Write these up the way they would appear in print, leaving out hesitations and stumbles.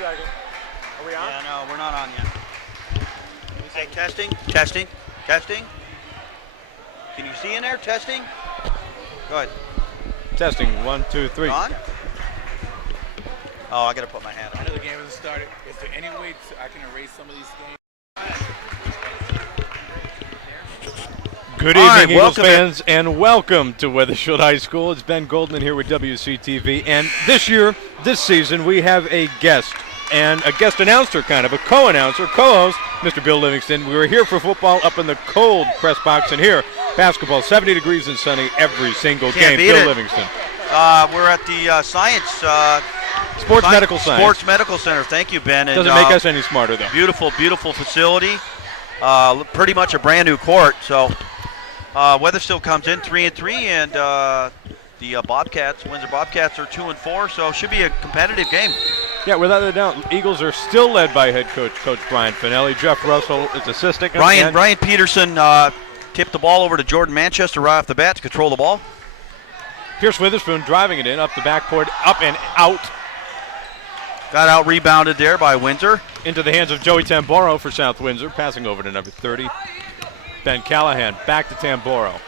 second. Are we on? Yeah, no, we're not on yet. Hey, testing. Can you see in there? Testing. Go ahead. Testing, 1, 2, 3. On? Oh, I got to put my hand on. I know the game hasn't started. Is there any way I can erase some of these games? Good evening, Eagles fans, and welcome to Wethersfield High School. It's Ben Goldman here with WCTV, and this season, we have a guest, and a guest announcer, kind of, a co-announcer, co-host, Mr. Bill Livingston. We were here for football up in the cold press box, and here, basketball, 70 degrees and sunny every single game. Bill Livingston. We're at the Sports Medical Center. Thank you, Ben. Doesn't make us any smarter, though. Beautiful facility. Pretty much a brand new court, so Wethersfield comes in 3-3, and the Windsor Bobcats are 2-4, so it should be a competitive game. Yeah, without a doubt, Eagles are still led by head coach Brian Finelli. Jeff Russell is assisting him. Brian Peterson tipped the ball over to Jordan Manchester right off the bat to control the ball. Pierce Witherspoon driving it in up the backcourt, up and out. Got out rebounded there by Windsor. Into the hands of Joey Tamboro for South Windsor, passing over to number 30. Ben Callahan back to Tamboro.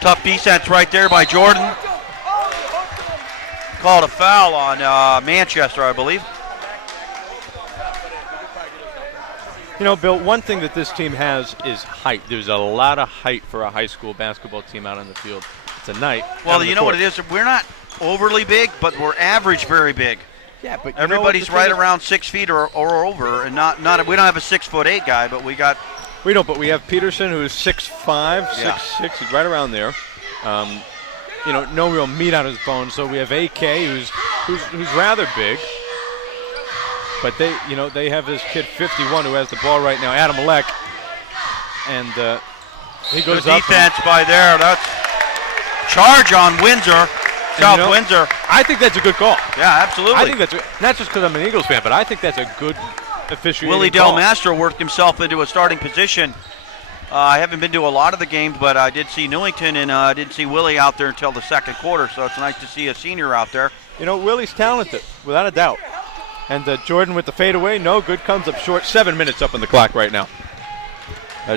Tough defense right there by Jordan. Called a foul on Manchester, I believe. You know, Bill, one thing that this team has is height. There's a lot of height for a high school basketball team out on the field tonight. Well, you know what it is? We're not overly big, but we're average very big. Yeah, but everybody's right around 6 feet or over, and not we don't have a 6'8" guy, but we got. We don't, but we have Peterson, who's 6'5", 6'6", he's right around there. No real meat on his bones. So we have AK, who's rather big. But they have this kid 51 who has the ball right now, Adam Leck, and he goes Good up. Defense by there. That's charge on Windsor. South Windsor. I think that's a good call. Yeah, absolutely. I think that's not just because I'm an Eagles fan, but I think that's a good officiating Willie call. Del Mastro worked himself into a starting position. I haven't been to a lot of the games, but I did see Newington, and I didn't see Willie out there until the second quarter, so it's nice to see a senior out there. You know, Willie's talented, without a doubt. And Jordan with the fadeaway, no good, comes up short. 7 minutes up on the clock right now.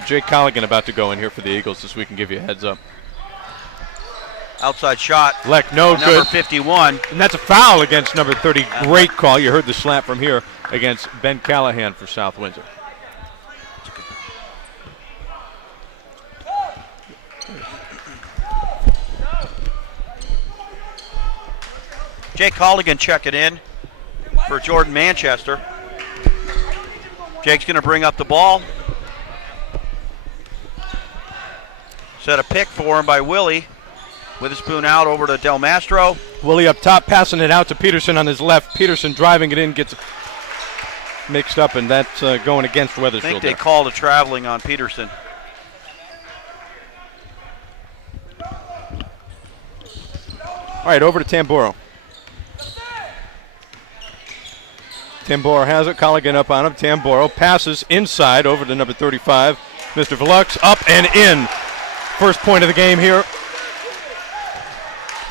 Jake Colligan about to go in here for the Eagles, so we can give you a heads up. Outside shot. Leck, no good. Number 51. And that's a foul against number 30. Great call. You heard the slap from here against Ben Callahan for South Windsor. Jake Colligan checking in for Jordan Manchester. Jake's going to bring up the ball. Set a pick for him by Willie. Witherspoon out over to Del Mastro. Willie up top, passing it out to Peterson on his left. Peterson driving it in, gets mixed up, and that's going against Wethersfield. I think they called a traveling on Peterson. All right, over to Tamboro. Tamboro has it. Colligan up on him. Tamboro passes inside over to number 35. Mr. Velux up and in. First point of the game here.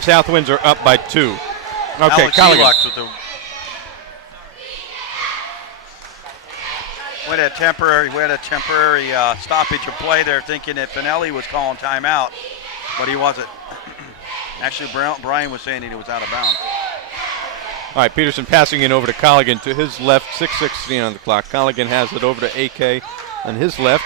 South Windsor up by 2. Okay, Colligan. We had a temporary stoppage of play there, thinking that Finelli was calling timeout, but he wasn't. Actually, Brian was saying that he was out of bounds. All right, Peterson passing in over to Colligan to his left, 6:16 on the clock. Colligan has it over to AK on his left.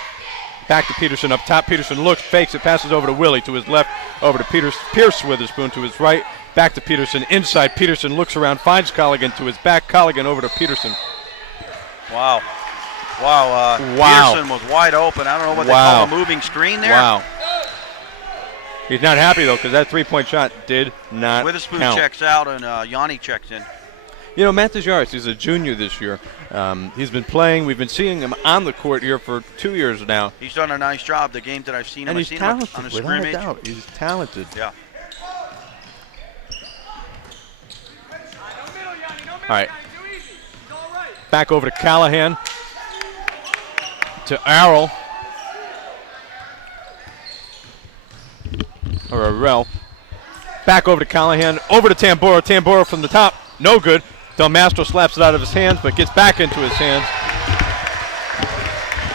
Back to Peterson up top. Peterson looks, fakes it, passes over to Willie to his left, over to Pierce Witherspoon to his right. Back to Peterson inside. Peterson looks around, finds Colligan to his back. Colligan over to Peterson. Wow. Peterson was wide open. I don't know what they call a moving screen there. Wow. He's not happy, though, because that three-point shot did not Witherspoon count. checks out, and Yanni checks in. You know, Matt Desjaris, he's a junior this year. He's been playing. We've been seeing him on the court here for 2 years now. He's done a nice job. The games that I've seen him, I've seen him on a scrimmage. Without a doubt, he's talented. Yeah. All right. Back over to Callahan. To Arrell. Or Arrell. Back over to Callahan. Over to Tamboro. Tamboro from the top. No good. Del Mastro slaps it out of his hands, but gets back into his hands.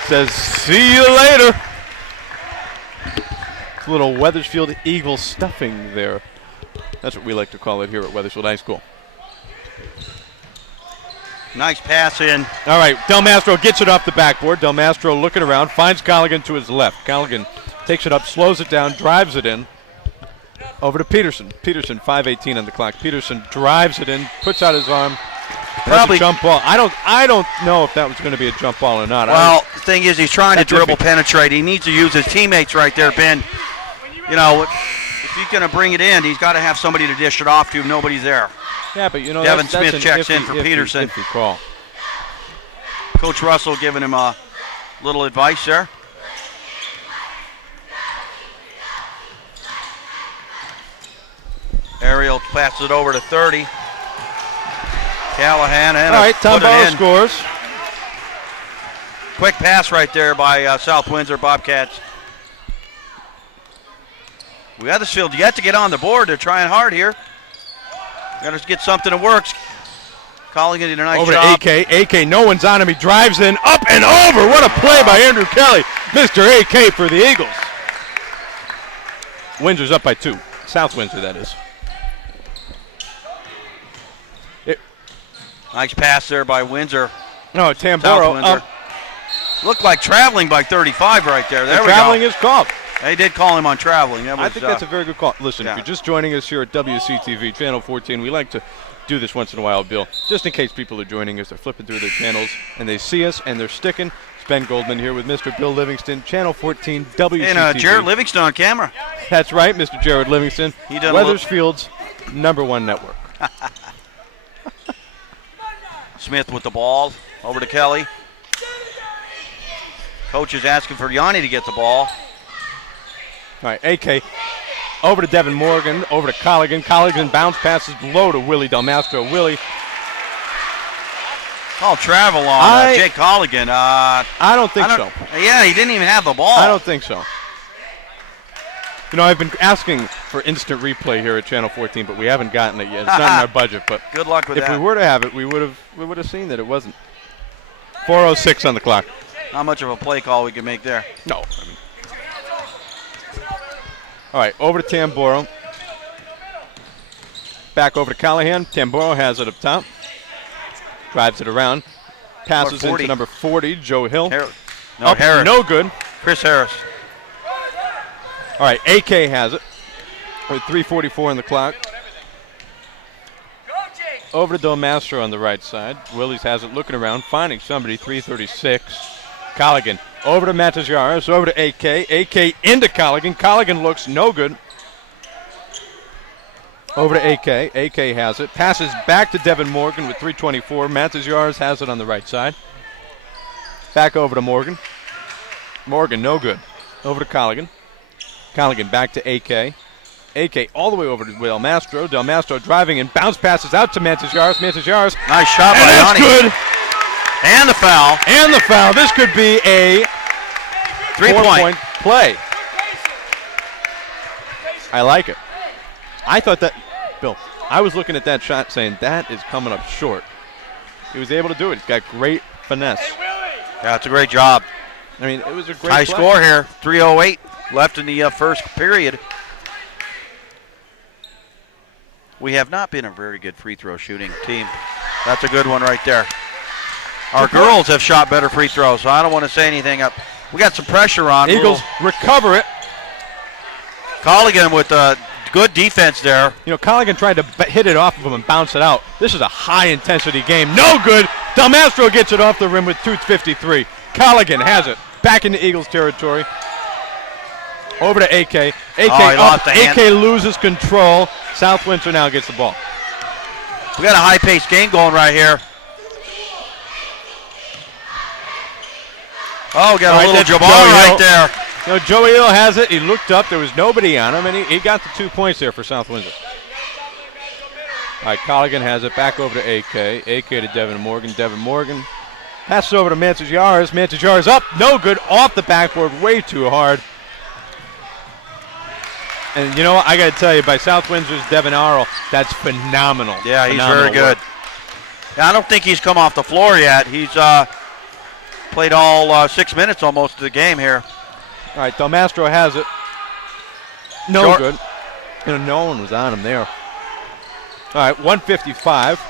Says, see you later. A little Wethersfield Eagle stuffing there. That's what we like to call it here at Wethersfield High School. Nice pass in. All right, Del Mastro gets it off the backboard. Del Mastro looking around, finds Colligan to his left. Colligan takes it up, slows it down, drives it in. Over to Peterson. Peterson, 5:18 on the clock. Peterson drives it in, puts out his arm. Probably jump ball. I don't know if that was going to be a jump ball or not. Well, the thing is, he's trying to dribble penetrate. He needs to use his teammates right there, Ben. You know, if he's going to bring it in, he's got to have somebody to dish it off to. Nobody's there. Yeah, but you know, Devin that's Smith checks in for Peterson. Iffy call. Coach Russell giving him a little advice there. Ariel passes it over to 30. Callahan and all right, Tamboro scores. Quick pass right there by South Windsor Bobcats. Wethersfield yet to get on the board. They're trying hard here. Got to get something that works. Colligan did a nice over job. to AK. AK, no one's on him. He drives in, up and over. What a play by Andrew Kelly. Mr. AK for the Eagles. Windsor's up by 2. South Windsor, that is. Nice pass there by Windsor. No, Tamboro up. Looked like traveling by 35 right there. There we go. Traveling is called. They did call him on traveling. I think that's a very good call. Listen, yeah. if you're just joining us here at WCTV, Channel 14, we like to do this once in a while, Bill, just in case people are joining us. They're flipping through their channels, and they see us, and they're sticking. It's Ben Goldman here with Mr. Bill Livingston, Channel 14, WCTV. And Jared Livingston on camera. That's right, Mr. Jared Livingston. He done Wethersfield's #1 network. Smith with the ball. Over to Kelly. Coach is asking for Yanni to get the ball. All right, AK over to Devin Morgan, over to Colligan. Colligan bounce passes low to Willie Del Mastro. Willie. Oh, travel on Jake Colligan. I don't think so. Yeah, he didn't even have the ball. I don't think so. You know, I've been asking for instant replay here at Channel 14, but we haven't gotten it yet. It's not in our budget. But good luck with that. If we were to have it, we would have seen that it wasn't. 4:06 on the clock. Not much of a play call we can make there. No. All right, over to Tamboro. Back over to Callahan. Tamboro has it up top. Drives it around. Passes into number 40, Joe Hill. Harris. No good. Chris Harris. All right, AK has it with 3:44 on the clock. Over to Del Mastro on the right side. Willies has it looking around, finding somebody, 3:36. Colligan over to Matajaras, over to AK. AK into Colligan. Colligan looks no good. Over to AK. AK has it. Passes back to Devin Morgan with 3:24. Matajaras has it on the right side. Back over to Morgan. Morgan, no good. Over to Colligan. Colligan back to AK. AK all the way over to Del Mastro. Del Mastro driving and bounce passes out to Matajaras. Matajaras. Nice shot by Yanni. That's good. And the foul. And the foul. This could be a 3-point play. I like it. I thought that, Bill, I was looking at that shot saying that is coming up short. He was able to do it. He's got great finesse. Yeah, it's a great job. I mean, it was a great high play. score here. 3:08 left in the first period. We have not been a very good free throw shooting team. That's a good one right there. Our girls have shot better free throws, so I don't want to say anything. We got some pressure on. Eagles recover it. Colligan with good defense there. You know, Colligan tried to hit it off of him and bounce it out. This is a high-intensity game. No good. Del Mastro gets it off the rim with 2:53. Colligan has it. Back into Eagles territory. Over to AK. AK up. AK loses control. South Windsor now gets the ball. We got a high-paced game going right here. Oh, got a little Jabbar right there. You know, Joey Hill has it. He looked up. There was nobody on him, and he got the 2 points there for South Windsor. All right, Colligan has it back over to AK. AK to Devin Morgan. Devin Morgan passes over to Mantajaras. Mantajaras up. No good. Off the backboard. Way too hard. And you know what? I got to tell you, by South Windsor's Devin Arl, that's phenomenal. Yeah, he's Phenomenal very good. work. Yeah, I don't think he's come off the floor yet. He's played all 6 minutes almost of the game here. All right, Del Mastro has it. No Short. good. You know, no one was on him there. All right, 155.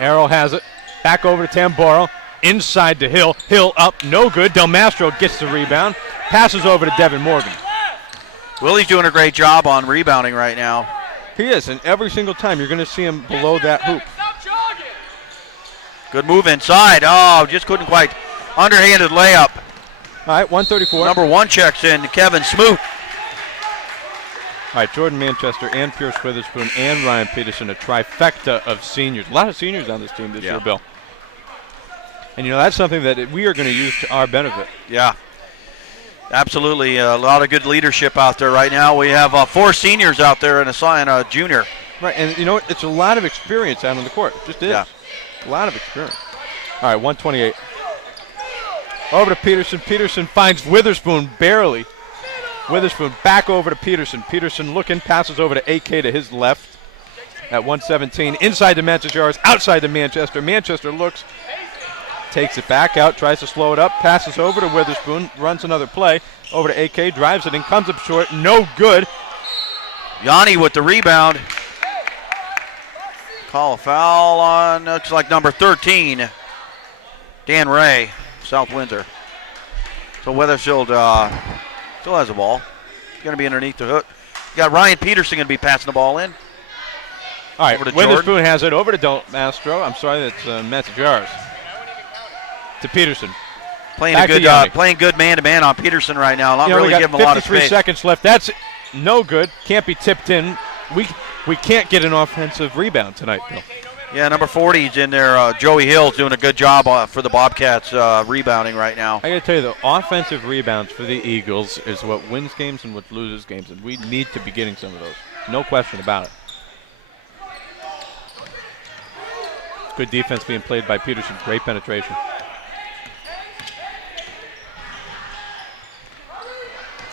Arrow has it. Back over to Tamboro. Inside to Hill. Hill up, no good. Del Mastro gets the rebound. Passes over to Devin Morgan. Willie's doing a great job on rebounding right now. He is, and every single time you're going to see him below that hoop. Good move inside. Oh, just couldn't quite. Underhanded layup. All right, 134. Number 1 checks in, Kevin Smoot. All right, Jordan Manchester and Pierce Witherspoon and Ryan Peterson, a trifecta of seniors. A lot of seniors on this team this year, Bill. And, you know, that's something that we are going to use to our benefit. Yeah, absolutely. A lot of good leadership out there right now. We have 4 seniors out there and a junior. Right, and you know what? It's a lot of experience out on the court. It just is. Yeah. A lot of experience. All right, 128. Over to Peterson. Peterson finds Witherspoon barely. Witherspoon back over to Peterson. Peterson looking, passes over to AK to his left at 117. Inside to Manchester, outside to Manchester. Manchester looks, takes it back out, tries to slow it up, passes over to Witherspoon, runs another play. Over to AK, drives it in, comes up short, no good. Yanni with the rebound. Call a foul on, looks like number 13, Dan Ray, South Windsor. So Wethersfield still has the ball. It's going to be underneath the hook. You got Ryan Peterson going to be passing the ball in. All right, Witherspoon has it over to Del Mastro. I'm sorry, that's Manzajaras. To Peterson. Playing good man-to-man on Peterson right now. Not really giving him a lot of space. 53 seconds left. That's no good. Can't be tipped in. We can't get an offensive rebound tonight, Bill. Yeah, number 40's in there. Joey Hill's doing a good job for the Bobcats rebounding right now. I got to tell you, the offensive rebounds for the Eagles is what wins games and what loses games, and we need to be getting some of those. No question about it. Good defense being played by Peterson. Great penetration.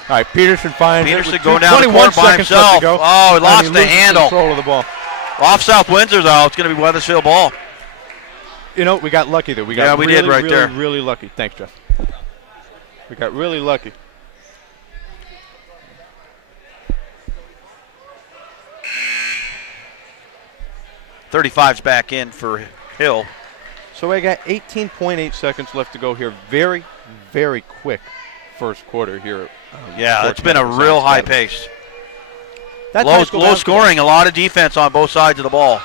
All right, Peterson finds Peterson going down the court by himself. Oh, he lost the handle. Control of the ball. Off South Windsor, though. It's going to be Wethersfield ball. You know, we got lucky there. We got did right really, there. Really lucky. Thanks, Jeff. We got really lucky. .35's back in for Hill. So we got 18.8 seconds left to go here. Very, very quick first quarter here. Yeah, it's been a real high pace. Low scoring, a lot of defense on both sides of the ball.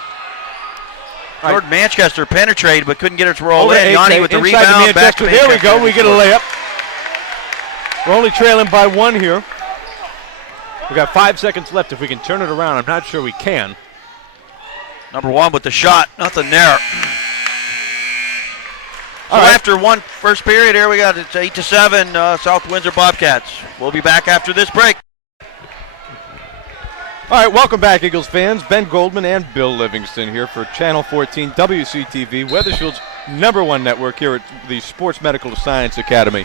Jordan Manchester penetrated but couldn't get it to roll in. Yanni with the rebound. Back to there we go. We get a layup. We're only trailing by 1 here. We got 5 seconds left. If we can turn it around, I'm not sure we can. Number 1 with the shot. Nothing there. So after first period here, we got it's 8-7 South Windsor Bobcats. We'll be back after this break. All right, welcome back, Eagles fans. Ben Goldman and Bill Livingston here for Channel 14 WCTV, Wethersfield's #1 network here at the Sports Medical Science Academy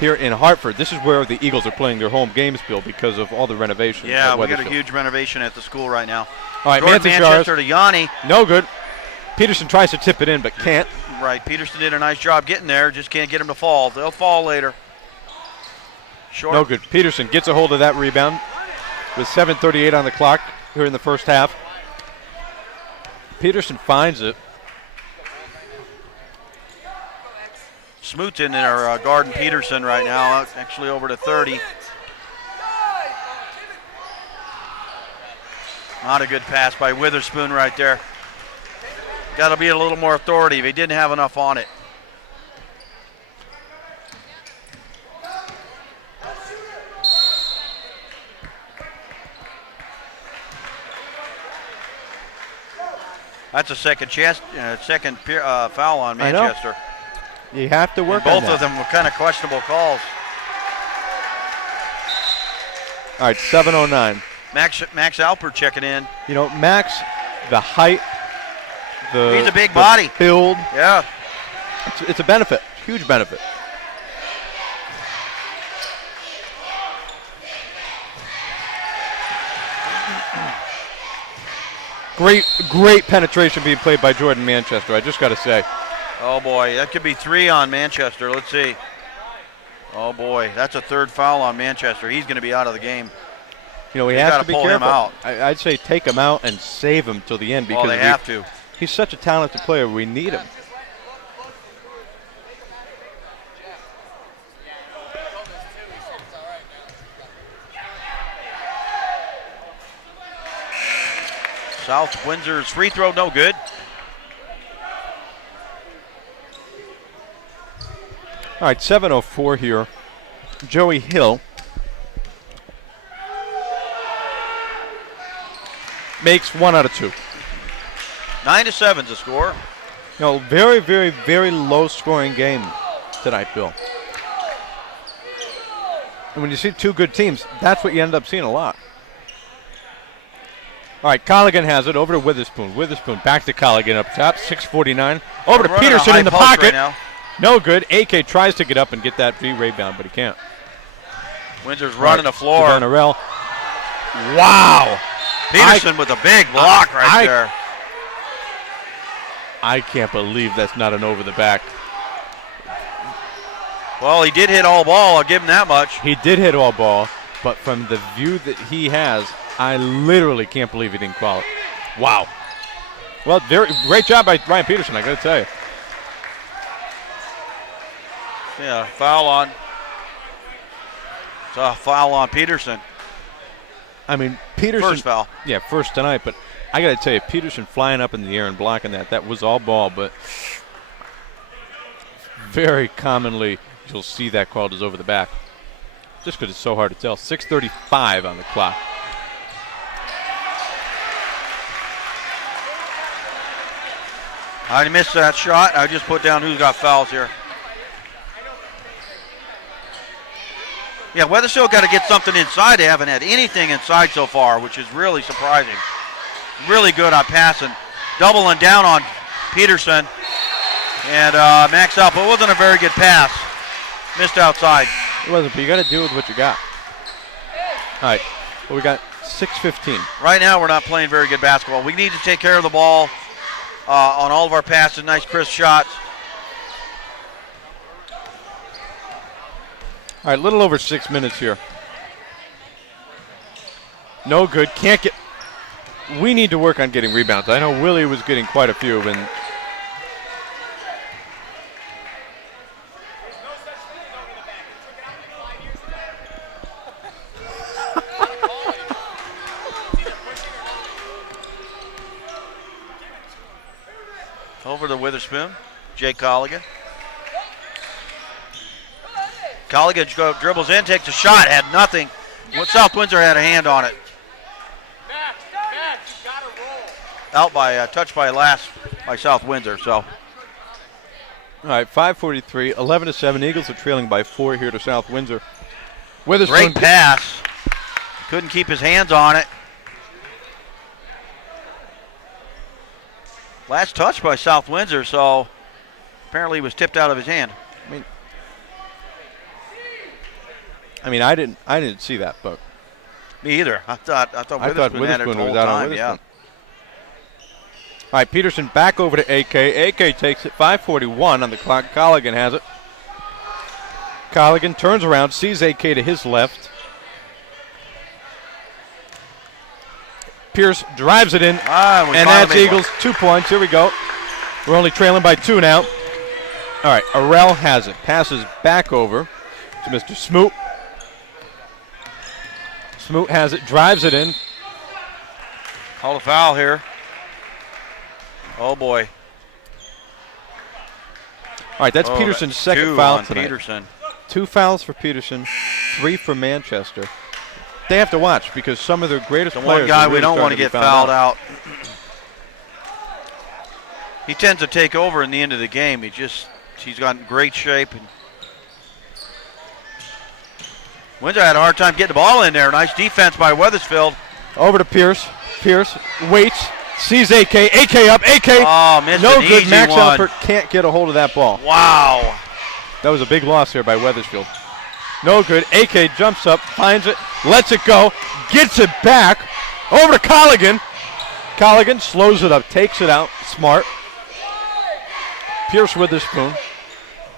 here in Hartford. This is where the Eagles are playing their home games, Bill, because of all the renovations. Yeah, we got a huge renovation at the school right now. All right, Jordan Manchester to Yanni. No good. Peterson tries to tip it in, but can't. Right, Peterson did a nice job getting there, just can't get him to fall. They'll fall later. Short. No good. Peterson gets a hold of that rebound with 7:38 on the clock here in the first half. Peterson finds it. Smoot's in there, guarding Peterson right now, actually over to 30. Not a good pass by Witherspoon right there. Got to be a little more authoritative. He didn't have enough on it. That's a second foul on Manchester. You have to work on that. Both of them were kind of questionable calls. All right, 7:09. Max Alpert checking in. You know, Max, the height, he's a big body. Build. Yeah. It's a benefit, huge benefit. Great penetration being played by Jordan Manchester, I just got to say. Oh, boy, that could be 3 on Manchester. Let's see. Oh, boy, that's a 3rd foul on Manchester. He's going to be out of the game. You know, he has to be pull careful. him out. I'd say take him out and save him till the end because they have to. He's such a talented player. We need him. South Windsor's free throw, no good. All right, 7:04 here. Joey Hill makes 1 out of 2. 9-7's the score. You know, very, very, very low-scoring game tonight, Bill. And when you see 2 good teams, that's what you end up seeing a lot. All right, Colligan has it over to Witherspoon. Witherspoon back to Colligan up top, 6:49. Over to Peterson in the pocket. Right, no good. AK tries to get up and get that free rebound, but he can't. Windsor's running the floor. Wow. Peterson with a big block there. I can't believe that's not an over the back. Well, he did hit all ball. I'll give him that much. He did hit all ball, but from the view that he has, I literally can't believe he didn't call it. Wow. Well, great job by Ryan Peterson, I got to tell you. Yeah, foul on. It's a foul on Peterson. I mean, Peterson. First foul. Yeah, first tonight, but I got to tell you, Peterson flying up in the air and blocking that was all ball, but very commonly you'll see that called as over the back. Just because it's so hard to tell. 6:35 on the clock. I missed that shot. I just put down who's got fouls here. Yeah, Wethersfield got to get something inside. They haven't had anything inside so far, which is really surprising. Really good on passing. Doubling down on Peterson. And Max out, but it wasn't a very good pass. Missed outside. It wasn't, but you got to deal with what you got. All right, well, we got 6:15. Right now we're not playing very good basketball. We need to take care of the ball on all of our passes. Nice crisp shots. All right, a little over 6 minutes here. No good. Can't get. We need to work on getting rebounds. I know Willie was getting quite a few. And over to Witherspoon. Jake Colligan. Colligan dribbles in, takes a shot, had nothing. South Windsor had a hand on it. Out by touched by South Windsor. So. All right, 5:43, 11-7. Eagles are trailing by 4 here to South Windsor. Great pass. Couldn't keep his hands on it. Last touch by South Windsor, so apparently he was tipped out of his hand. I mean, I didn't see that, but me either. I thought Witherspoon had it the whole time. Yeah. All right, Peterson back over to AK. AK takes it. 5:41 on the clock. Colligan has it. Colligan turns around, sees AK to his left. Pierce drives it in, and that's Eagles. 2 points. Here we go. We're only trailing by 2 now. All right, Arell has it. Passes back over to Mr. Smoot. Smoot has it, drives it in. Call a foul here. Oh, boy. All right, that's Peterson's second foul tonight. Peterson. 2 fouls for Peterson, 3 for Manchester. They have to watch because some of their greatest players. One guy we don't want to get fouled out. He tends to take over in the end of the game. He's got in great shape. And Windsor had a hard time getting the ball in there. Nice defense by Wethersfield. Over to Pierce. Pierce waits, sees AK. AK up. AK. Oh, missed no an good. Easy Max one. Alpert can't get a hold of that ball. Wow. That was a big loss here by Wethersfield. No good. AK jumps up, finds it, lets it go, gets it back. Over to Colligan. Colligan slows it up, takes it out, smart. Pierce Witherspoon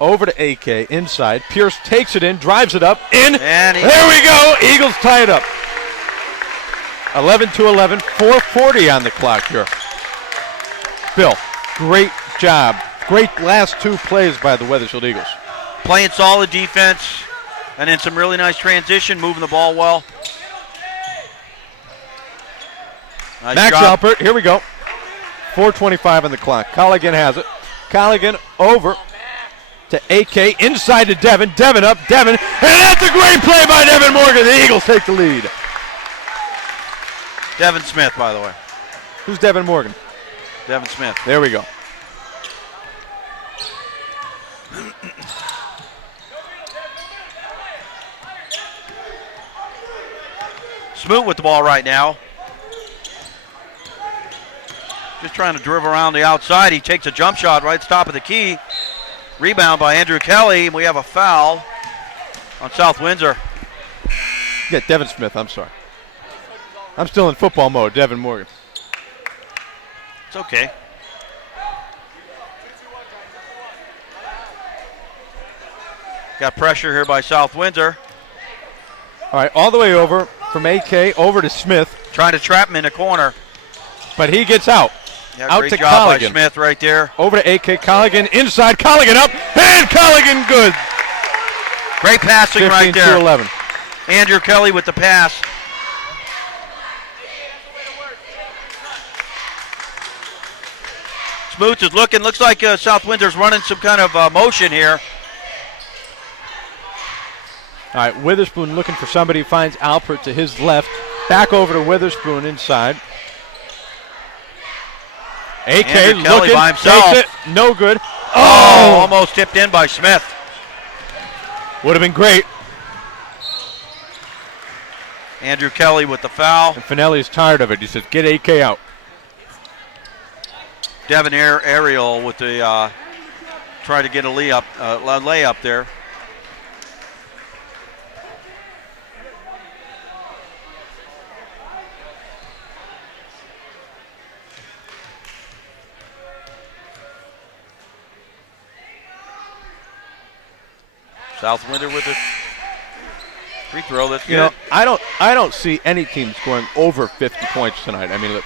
over to AK, inside. Pierce takes it in, drives it up, in. And there we go, Eagles tie it up. 11-11, 4:40 on the clock here. Bill, great job. Great last two plays by the Wethersfield Eagles. playing solid defense, and then some really nice transition, moving the ball well. Nice Max job. Alpert, here we go. 4:25 on the clock. Colligan has it. Colligan over to AK, inside to Devin. Devin up, Devin, and that's a great play by Devin Morgan. The Eagles take the lead. Devin Smith, by the way. Who's Devin Morgan? Devin Smith. There we go. Smoot with the ball right now. Just trying to drive around the outside. He takes a jump shot right at the top of the key. Rebound by Andrew Kelly, and we have a foul on South Windsor. Yeah, Devin Smith, I'm sorry. I'm still in football mode, Devin Morgan. It's okay. Got pressure here by South Windsor. All right, all the way over from AK over to Smith, Trying to trap him in the corner. but he gets out. Yeah, Out great to job by Colligan. Smith right there. Over to AK, Colligan inside, Colligan up, and Colligan good. Great passing 15 right to there. 11. Andrew Kelly with the pass. Smoots is looking. Looks like South Windsor's running some kind of motion here. All right, Witherspoon looking for somebody, finds Alpert to his left. Back over to Witherspoon inside. AK Andrew Kelly looking, by himself. takes it, no good. Oh, almost tipped in by Smith. Would have been great. Andrew Kelly with the foul. And Finelli's tired of it. He says, get AK out. Devin Ariel with the try to get a layup there. South Windsor with the free throw. That's good. You know, I don't see any team scoring over 50 points tonight. I mean, look,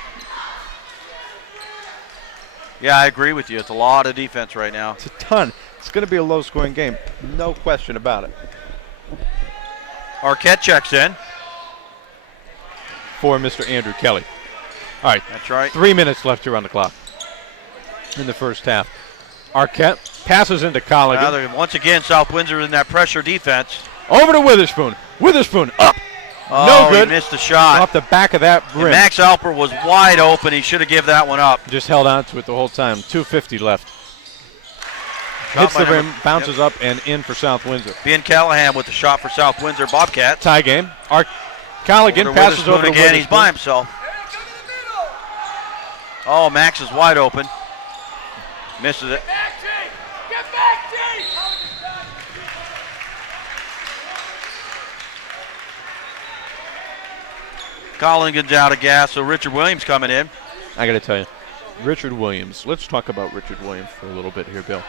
Yeah, I agree with you. It's a lot of defense right now. it's a ton. It's going to be a low-scoring game. No question about it. Arquette checks in. For Mr. Andrew Kelly. All right, That's right. 3 minutes left here on the clock in the first half. Arquette passes into Colligan. Once again, South Windsor in that pressure defense. Over to Witherspoon. Witherspoon up. Oh, No good. He missed the shot. Off the back of that And rim. Max Alper was wide open. He should have given that one up. Just held on to it the whole time. 2:50 left. Shot Hits by the rim, number- bounces up, and in for South Windsor. Ben Callahan with the shot for South Windsor Bobcats. Tie game. Colligan passes over to again. Witherspoon. He's by himself. Oh, Max is wide open. Misses it. Colligan's out of gas, so Richard Williams coming in. I got to tell you, Richard Williams. Let's talk about Richard Williams for a little bit here, Bill.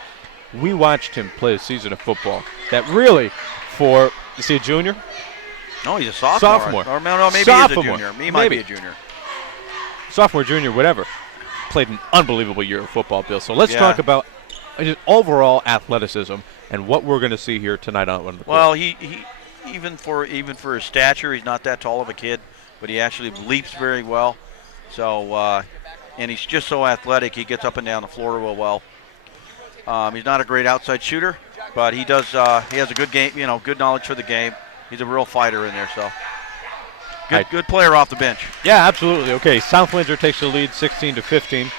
We watched him play a season of football that really, is he a junior? No, he's a sophomore. Sophomore. Or no, maybe Sophomore. he's a junior. He might be a junior. Sophomore, junior, whatever. Played an unbelievable year of football, Bill. So let's Yeah. talk about just overall athleticism and what we're going to see here tonight on the court. Well, he even for his stature, he's not that tall of a kid, but he actually leaps very well. So, and he's just so athletic. He gets up and down the floor real well. He's not a great outside shooter, but he does. He has a good game. Good knowledge for the game. He's a real fighter in there. So, good player off the bench. Yeah, absolutely. Okay, South Windsor takes the lead 16-15.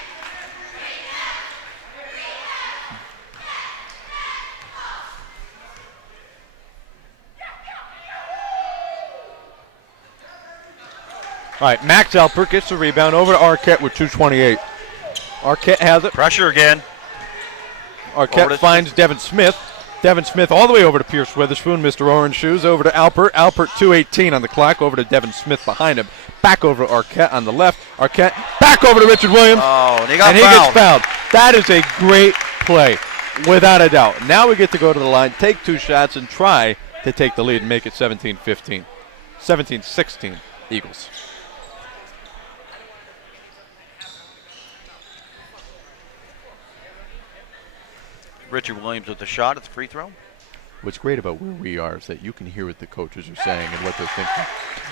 All right, Max Alpert gets the rebound over to Arquette with 2:28. Arquette has it. Pressure again. Arquette finds Devin Smith. Devin Smith all the way over to Pierce Witherspoon. Mr. Orange Shoes over to Alpert. Alpert 2:18 on the clock. Over to Devin Smith behind him. Back over to Arquette on the left. Arquette back over to Richard Williams. Oh, and he gets fouled. That is a great play, without a doubt. Now we get to go to the line, take 2 shots, and try to take the lead and make it 17-15. 17-16 Eagles. Richard Williams with the shot at the free throw. What's great about where we are is that you can hear what the coaches are saying and what they're thinking.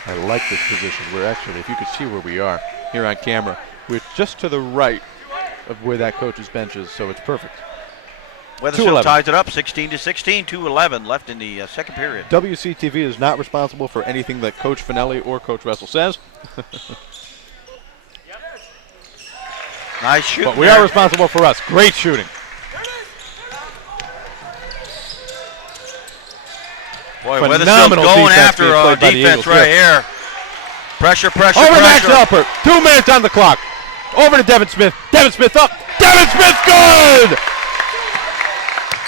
I like this position. We're actually, if you could see where we are here on camera, we're just to the right of where that coach's bench is, so it's perfect. Wethersfield ties it up 16-16, 2:11 left in the second period. WCTV is not responsible for anything that Coach Finelli or Coach Russell says. Nice shooting. But we are responsible for us. Great shooting. Boy, Wethersfield's going after defense right here. Pressure. Over Max Alpert. 2 minutes on the clock. Over to Devin Smith. Devin Smith up. Devin Smith good!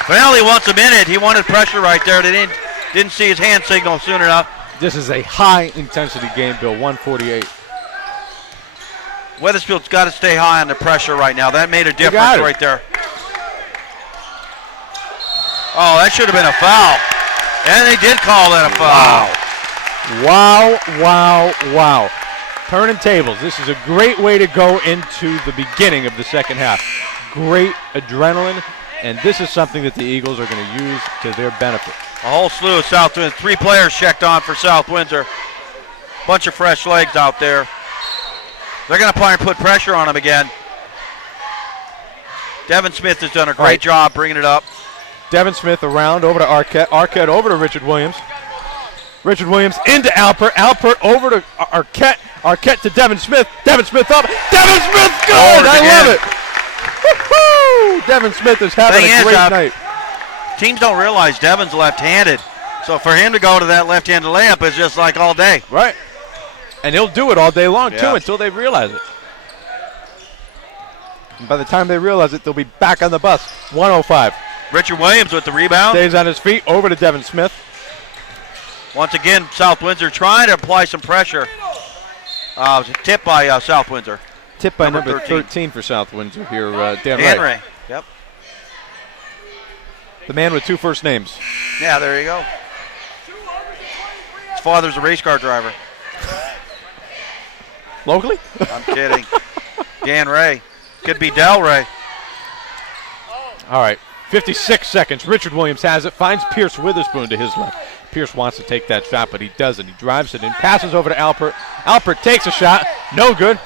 Finelli wants him in it. He wanted pressure right there. They didn't see his hand signal soon enough. This is a high-intensity game, Bill, 148. Wethersfield's got to stay high on the pressure right now. That made a difference right there. Oh, that should have been a foul. And they did call that a foul. Wow. Turning tables. This is a great way to go into the beginning of the second half. Great adrenaline, and this is something that the Eagles are going to use to their benefit. A whole slew of South Windsor. 3 players checked on for South Windsor. Bunch of fresh legs out there. They're going to try and put pressure on them again. Devin Smith has done a great job bringing it up. Devin Smith around over to Arquette. Arquette over to Richard Williams. Richard Williams into Alpert. Alpert over to Arquette. Arquette to Devin Smith. Devin Smith up. Devin Smith good! I love it! Woo-hoo! Devin Smith is having a great night. Teams don't realize Devin's left-handed. So for him to go to that left-handed layup is just like all day. Right. And he'll do it all day long, too, until they realize it. And by the time they realize it, they'll be back on the bus. 105. Richard Williams with the rebound. Stays on his feet, over to Devin Smith. Once again, South Windsor trying to apply some pressure. Tipped by South Windsor. Tipped by number 13 for South Windsor here, Dan Ray. Yep. The man with 2 first names. Yeah, there you go. His father's a race car driver. Locally? I'm kidding. Dan Ray. Could be Del Ray. All right. 56 seconds. Richard Williams has it. Finds Pierce Witherspoon to his left. Pierce wants to take that shot, but he doesn't. He drives it in. Passes over to Alpert. Alpert takes a shot. No good.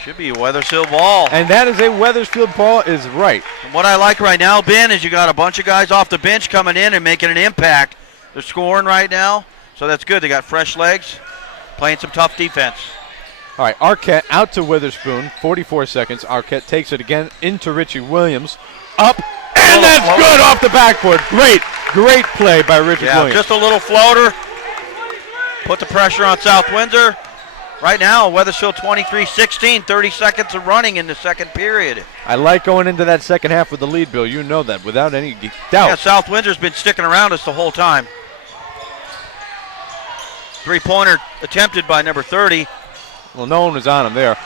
Should be a Wethersfield ball. And that is a Wethersfield ball is right. And what I like right now, Ben, is you got a bunch of guys off the bench coming in and making an impact. They're scoring right now, so that's good. They got fresh legs, playing some tough defense. All right, Arquette out to Witherspoon. 44 seconds. Arquette takes it again into Richie Williams. Up, and that's good off the backboard. Great play by Richard Williams. Just a little floater. Put the pressure on South Windsor. Right now, Wethersfield 23-16, 30 seconds of running in the second period. I like going into that second half with the lead, Bill. You know that without any doubt. Yeah, South Windsor's been sticking around us the whole time. 3-pointer attempted by number 30. Well, no one was on him there.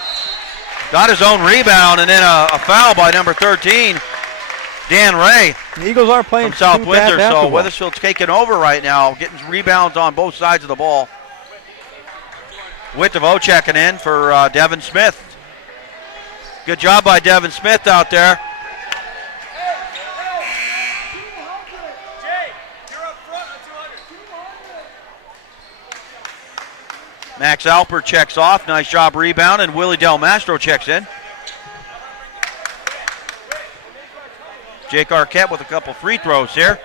Got his own rebound, and then a foul by number 13, Dan Ray. The Eagles are playing from South Windsor, so Wethersfield's taking over right now, getting rebounds on both sides of the ball. Whittevo checking in for Devin Smith. Good job by Devin Smith out there. Max Alpert checks off. Nice job rebound, and Willie Del Mastro checks in. Jake Arquette with a couple free throws here.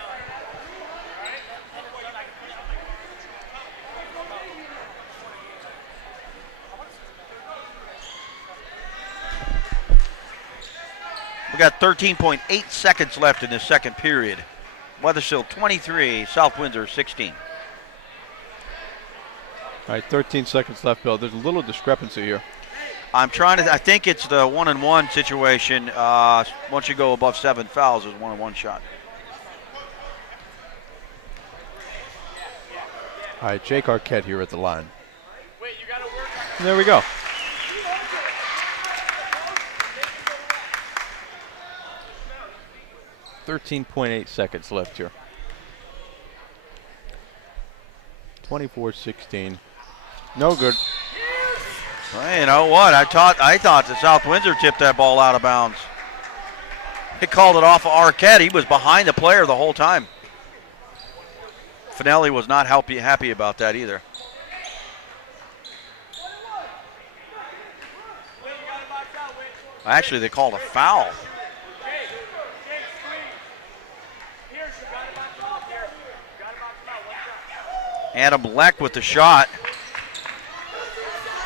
We got 13.8 seconds left in this second period. Wethersfield 23, South Windsor 16. All right, 13 seconds left, Bill. There's a little discrepancy here. I think it's the 1-and-1 situation. Once you go above 7 fouls, it's 1-and-1 shot. All right, Jake Arquette here at the line. And there we go. .8 seconds left here. 24-16. No good. Well, you know what? I thought that South Windsor tipped that ball out of bounds. He called it off of Arquette. He was behind the player the whole time. Finelli was not happy about that either. Actually, they called a foul. Adam Leck with the shot.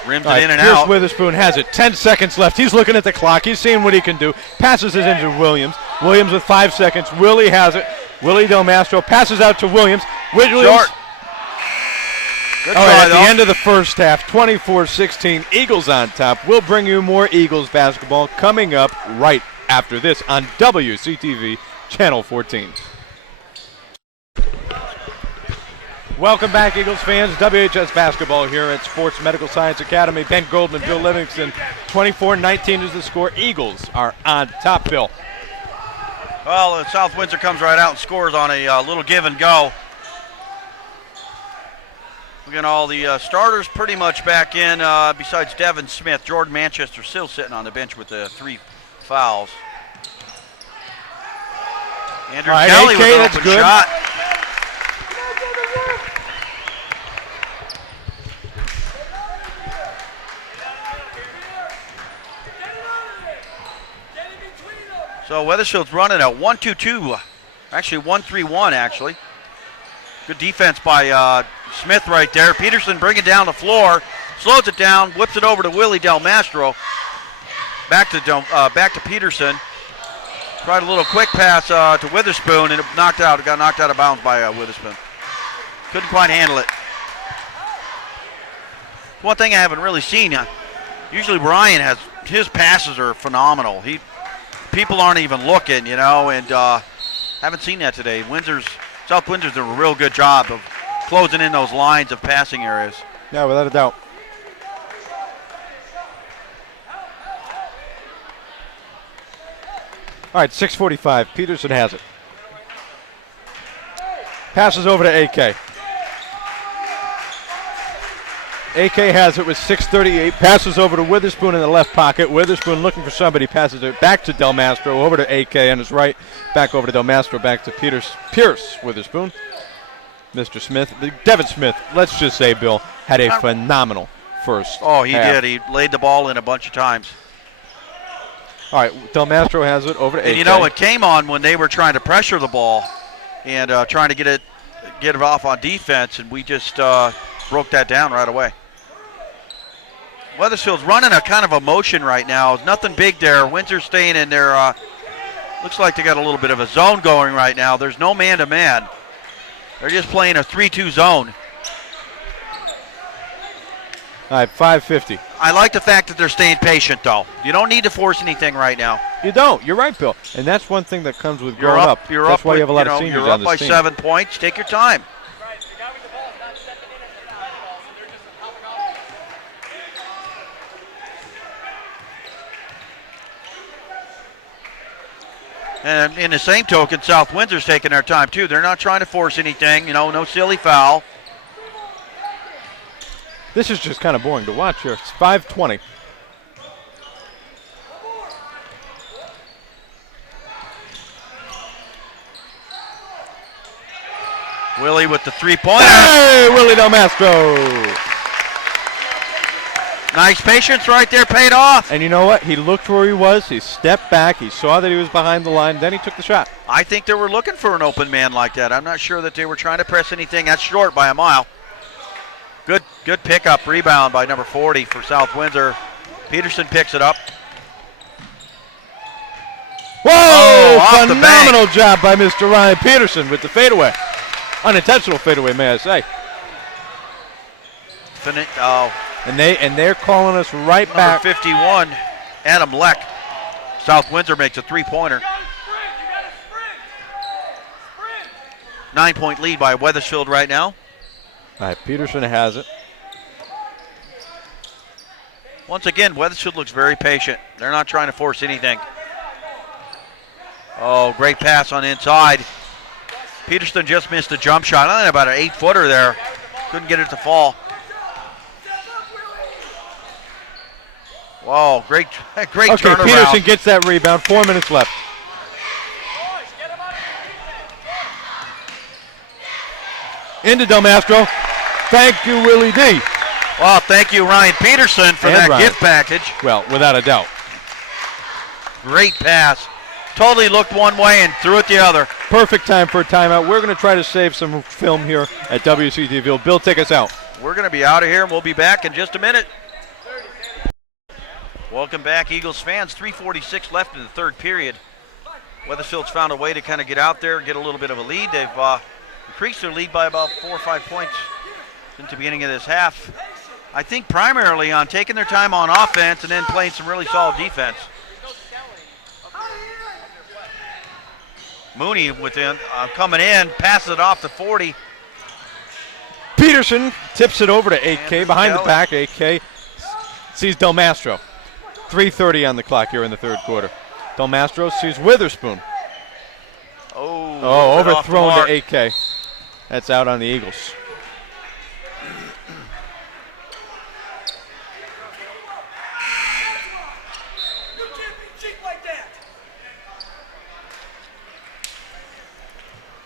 Rims it in and Pierce out. Witherspoon has it. 10 seconds left. He's looking at the clock. He's seeing what he can do. Passes it into Williams. Williams with 5 seconds. Willie has it. Willie Del Mastro passes out to Williams. Williams. Short. Good All try, right, at though. the end of the first half, 24-16, Eagles on top. We'll bring you more Eagles basketball coming up right after this on WCTV Channel 14. Welcome back, Eagles fans. WHS basketball here at Sports Medical Science Academy. Ben Goldman, Bill Livingston. 24-19 is the score. Eagles are on top, Bill. Well, South Windsor comes right out and scores on a little give and go. Look at all the starters pretty much back in, besides Devin Smith. Jordan Manchester still sitting on the bench with the 3 fouls. Andrew All right, Kelly AK, with an that's open good. shot. So Wethersfield's running a 1-2-2, actually 1-3-1 actually. Good defense by Smith right there. Peterson bringing down the floor, slows it down, whips it over to Willie Del Mastro. Back to Peterson. Tried a little quick pass to Witherspoon and it got knocked out of bounds by Witherspoon. Couldn't quite handle it. One thing I haven't really seen, usually Brian his passes are phenomenal. People aren't even looking, you know, and haven't seen that today. South Windsor's done a real good job of closing in those lines of passing areas. Yeah, without a doubt. All right, 6:45. Peterson has it. Passes over to AK. AK has it with 6:38. Passes over to Witherspoon in the left pocket. Witherspoon looking for somebody. Passes it back to Del Mastro. Over to AK on his right. Back over to Del Mastro. Back to Pierce Witherspoon. Mr. Smith. Devin Smith, let's just say, Bill, had a phenomenal first Oh, he half. did. He laid the ball in a bunch of times. All right, Del Mastro has it over to AK. And you know, it came on when they were trying to pressure the ball and trying to get it off on defense, and we just broke that down right away. Wethersfield's running a kind of a motion right now. Nothing big there. Windsor's staying in there. Looks like they got a little bit of a zone going right now. There's no man-to-man. They're just playing a 3-2 zone. All right, 5:50. I like the fact that they're staying patient, though. You don't need to force anything right now. You don't. You're right, Bill. And that's one thing that comes with growing up. You're That's up. why you have a lot of seniors You're on up by this team. 7 points. Take your time. And in the same token, South Windsor's taking their time, too. They're not trying to force anything, no silly foul. This is just kind of boring to watch here. It's 5:20. Willie with the three-pointer. Hey, Willie Del Mastro. Nice patience right there, paid off. And you know what? He looked where he was. He stepped back. He saw that he was behind the line. Then he took the shot. I think they were looking for an open man like that. I'm not sure that they were trying to press anything. That's short by a mile. Good pickup, rebound by number 40 for South Windsor. Peterson picks it up. Whoa! Off the bank. Phenomenal job by Mr. Ryan Peterson with the fadeaway. Unintentional fadeaway, may I say. And they're calling us right Number back. 51, Adam Leck. South Windsor makes a three-pointer. 9-point lead by Wethersfield right now. All right, Peterson has it. Once again, Wethersfield looks very patient. They're not trying to force anything. Oh, great pass on inside. Peterson just missed a jump shot. I think about an 8-footer there. Couldn't get it to fall. Whoa, great turnaround. Peterson gets that rebound. 4 minutes left. Into Del Mastro. Thank you, Willie D. Well, thank you, Ryan Peterson, for that gift package. Well, without a doubt. Great pass. Totally looked one way and threw it the other. Perfect time for a timeout. We're going to try to save some film here at WCTV. Bill, take us out. We're going to be out of here, and we'll be back in just a minute. Welcome back, Eagles fans. 3:46 left in the third period. Wethersfield's found a way to kind of get out there, get a little bit of a lead. They've increased their lead by about 4 or 5 points since the beginning of this half. I think primarily on taking their time on offense and then playing some really solid defense. Mooney within, coming in, passes it off to 40. Peterson tips it over to 8K. Behind the back, 8K sees Del Mastro. 3:30 on the clock here in the third quarter. Del Mastro sees Witherspoon. Oh, overthrown to 8K. That's out on the Eagles.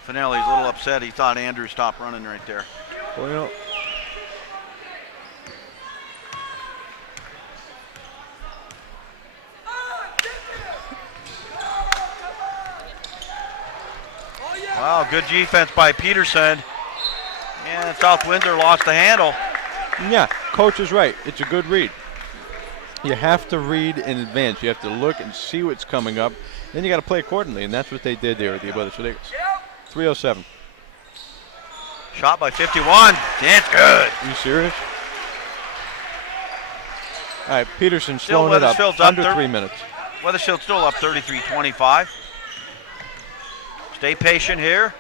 Finelli's a little upset. He thought Andrew stopped running right there. Well, wow, good defense by Peterson. And South Windsor lost the handle. yeah, coach is right. It's a good read. You have to read in advance. You have to look and see what's coming up. Then you got to play accordingly, and that's what they did there at the Wethersfield Eagles. 3:07. Shot by 51. That's good. Are you serious? All right, Peterson Still slowing it up. Wethersfield's Under up 3 minutes. Wethersfield still up 33-25. Stay patient here.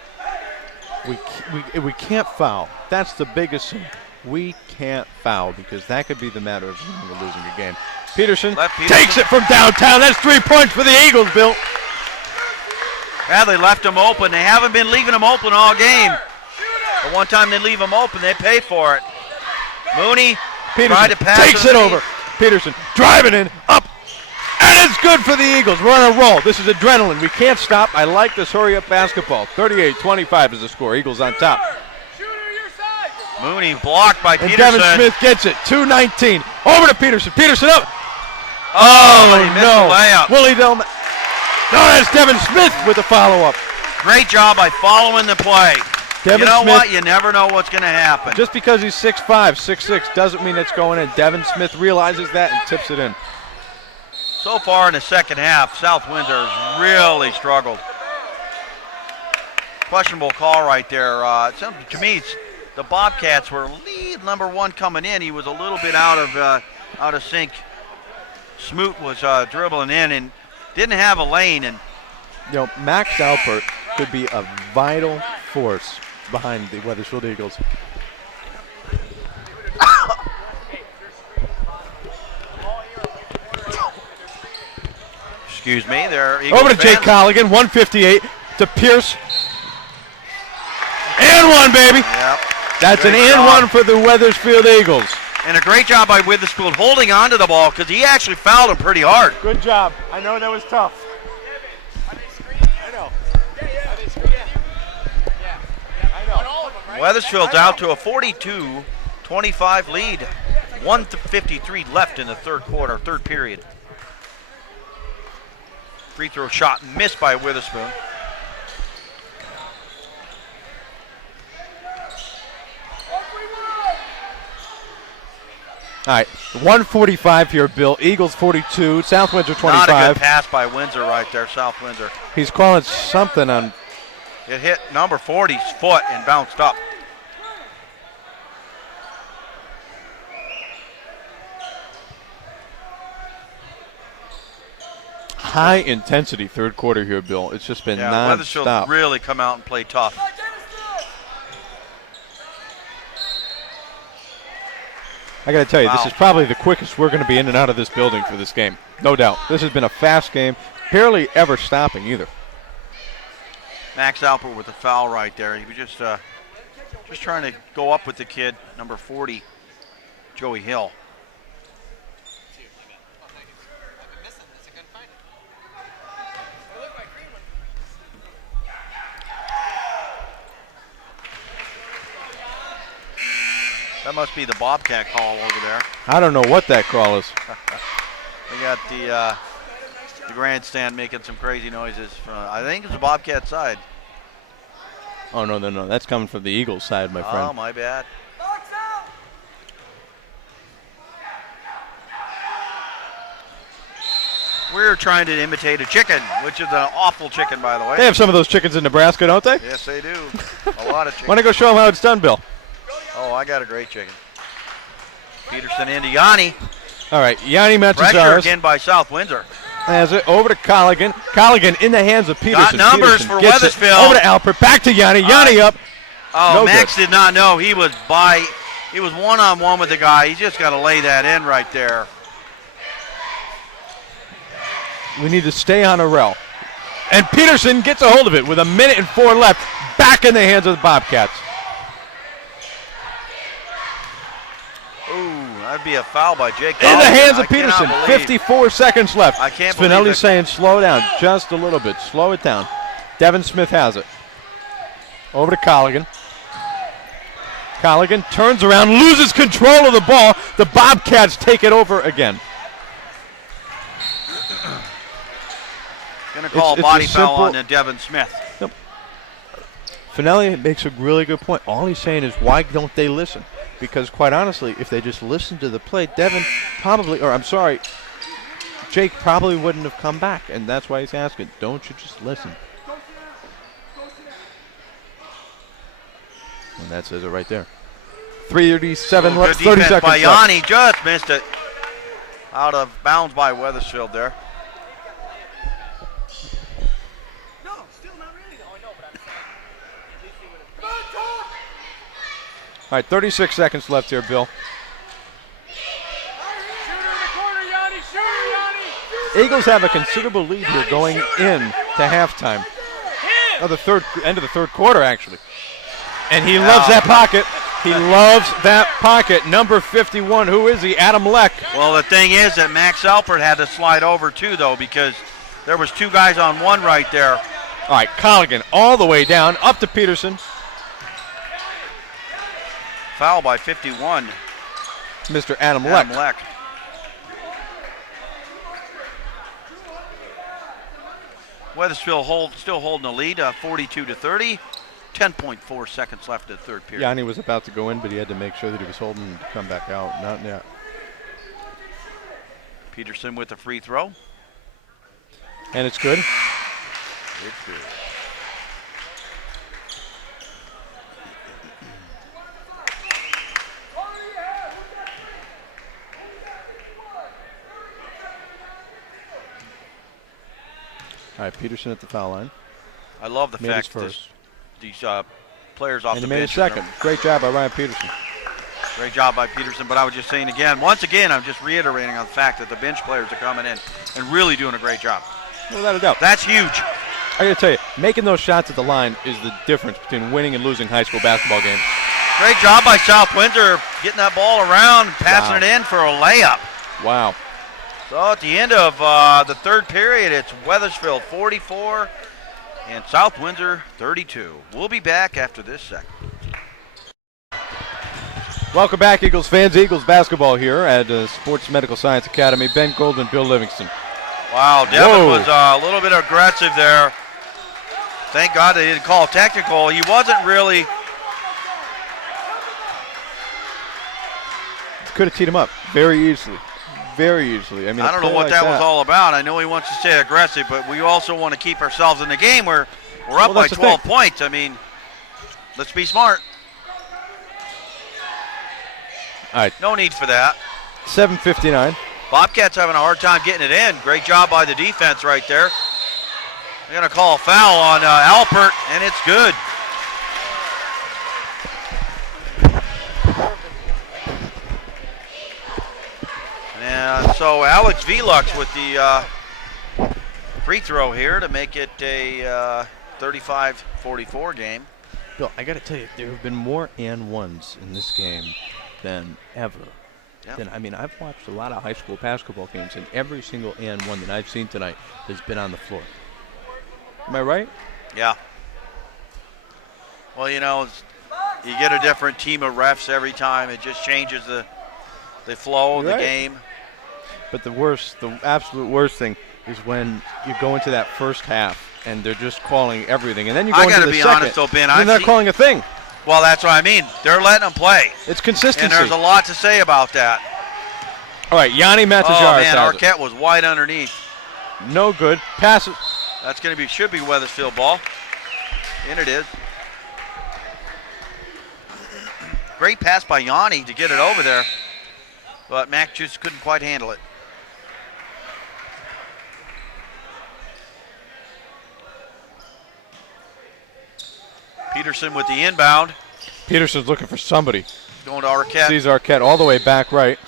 We can't foul. That's the biggest thing. We can't foul because that could be the matter of losing a game. Peterson takes it from downtown. That's 3 points for the Eagles, Bill. Yeah, they left them open. They haven't been leaving them open all game. But one time they leave them open, they pay for it. Mooney tried to pass. Takes it over. Peterson driving in, up, and it's good for the Eagles. We're on a roll. This is adrenaline. We can't stop. I like this hurry-up basketball. 38-25 is the score. Eagles on top. Mooney blocked by Peterson. And Devin Smith gets it. 2:19. Over to Peterson. Peterson up. Oh, he missed the layup. Willie Delma. No, that's Devin Smith with the follow-up. Great job by following the play. Devin you know Smith, what? You never know what's going to happen. Just because he's 6'5", 6'6", doesn't mean it's going in. Devin Smith realizes that and tips it in. So far in the second half, South Windsor has really struggled. Questionable call right there. To me, the Bobcats were lead number one coming in. He was a little bit out of sync. Smoot was dribbling in and didn't have a lane. And Max Alpert could be a vital force behind the Wethersfield Eagles. Excuse me, there. Eagles over to Jake Colligan, 158 to Pierce. And one, baby. Yep. That's an and one for the Wethersfield Eagles. And a great job by Witherspoon holding on to the ball because he actually fouled him pretty hard. Good job. I know that was tough. I know. Wethersfield's out to a 42-25 lead. 1:53 left in the third period. Free throw shot missed by Witherspoon. All right, 145 here, Bill. Eagles 42, South Windsor 25. Not a good pass by Windsor right there, South Windsor. He's calling something on. It hit number 40's foot and bounced up. High intensity third quarter here, Bill. It's just been non-stop. Wethersfield really come out and play tough. I got to tell you, Wow. this is probably the quickest we're going to be in and out of this building for this game. No doubt. This has been a fast game, barely ever stopping either. Max Alpert with a foul right there. He was just trying to go up with the kid, number 40, Joey Hill. That must be the Bobcat call over there. I don't know what that call is. We got the grandstand making some crazy noises. I think it's the Bobcat side. Oh, no. That's coming from the Eagles side, my friend. Oh, my bad. We're trying to imitate a chicken, which is an awful chicken, by the way. They have some of those chickens in Nebraska, don't they? Yes, they do. A lot of chicken. Want to go show them how it's done, Bill? Oh, I got a great chicken. Peterson into Yanni. All right, Yanni Pressure Metazaris again by South Windsor. has it over to Colligan. Colligan in the hands of Peterson. Got numbers Peterson for gets it Wethersfield. over to Alpert. Back to Yanni. Yanni up. Oh, No Max good. did not know. He was one-on-one with the guy. He just got to lay that in right there. We need to stay on a rail. And Peterson gets a hold of it with 1:04 left. Back in the hands of the Bobcats. Ooh, that'd be a foul by Jake. In the Colligan. hands I of Peterson. cannot believe- 54 seconds left. I can't believe Spinelli's it. saying slow down just a little bit. Slow it down. Devin Smith has it. Over to Colligan. Colligan turns around, loses control of the ball. The Bobcats take it over again. Gonna call It's a body a foul simple- on Devin Smith. Finelli makes a really good point. All he's saying is, why don't they listen? Because quite honestly, if they just listened to the play, Jake probably wouldn't have come back. And that's why he's asking, don't you just listen? And that says it right there. 3:37 Good left, 30 defense seconds by left. Yanni. Just missed it. Out of bounds by Wethersfield there. All right, 36 seconds left here, Bill. Eagles have a considerable lead here going in to halftime. End of the third quarter, actually. And he loves that pocket. He loves that pocket. Number 51, who is he? Adam Leck. Well, the thing is that Max Alpert had to slide over too, though, because there was two guys on one right there. All right, Colligan all the way down, up to Peterson. Foul by 51. Mr. Adam Leck. Adam Leck. Wethersfield still holding the lead, 42-30. 10.4 seconds left in the third period. Yanni was about to go in, but he had to make sure that he was holding to come back out. Not yet. Peterson with the free throw. And it's good. It's good. All right, Peterson at the foul line. I love the Made his fact first. these players off And the he made a bench. second. Great job by Ryan Peterson. Great job by Peterson, but I was just saying once again, I'm just reiterating on the fact that the bench players are coming in and really doing a great job. Without a doubt. That's huge. I got to tell you, making those shots at the line is the difference between winning and losing high school basketball games. Great job by South Windsor getting that ball around, passing it in for a layup. Wow. So at the end of the third period, it's Wethersfield 44 and South Windsor 32. We'll be back after this second. Welcome back, Eagles fans. Eagles basketball here at Sports Medical Science Academy. Ben Goldman, Bill Livingston. Wow, Devin Whoa. was a little bit aggressive there. Thank God they didn't call technical. He wasn't really. Could have teed him up very easily. Very easily. I mean, I don't know what that was all about. I know he wants to stay aggressive, but we also want to keep ourselves in the game where we're up by that's the 12 thing. points. I mean, let's be smart. All right, No need for that. 7:59. Bobcats having a hard time getting it in. Great job by the defense right there. They're going to call a foul on Alpert, and it's good. So Alex Velux with the free throw here to make it a 35-44 game. Bill, I got to tell you, there have been more and ones in this game than ever. Yeah. I've watched a lot of high school basketball games, and every single and one that I've seen tonight has been on the floor. Am I right? Yeah. Well, you get a different team of refs every time. It just changes the flow of the game. But the absolute worst thing is when you go into that first half and they're just calling everything, and then you go into the second. I gotta be honest, though, Ben. And they're calling a thing. Well, that's what I mean. They're letting them play. It's consistency. And there's a lot to say about that. All right, Yanni Matajaris. Oh man, Arquette was wide underneath. No good. Pass it. That's should be Wethersfield ball. And it is. Great pass by Yanni to get it over there, but Mac just couldn't quite handle it. Peterson with the inbound. Peterson's looking for somebody. Going to Arquette. Sees Arquette all the way back right.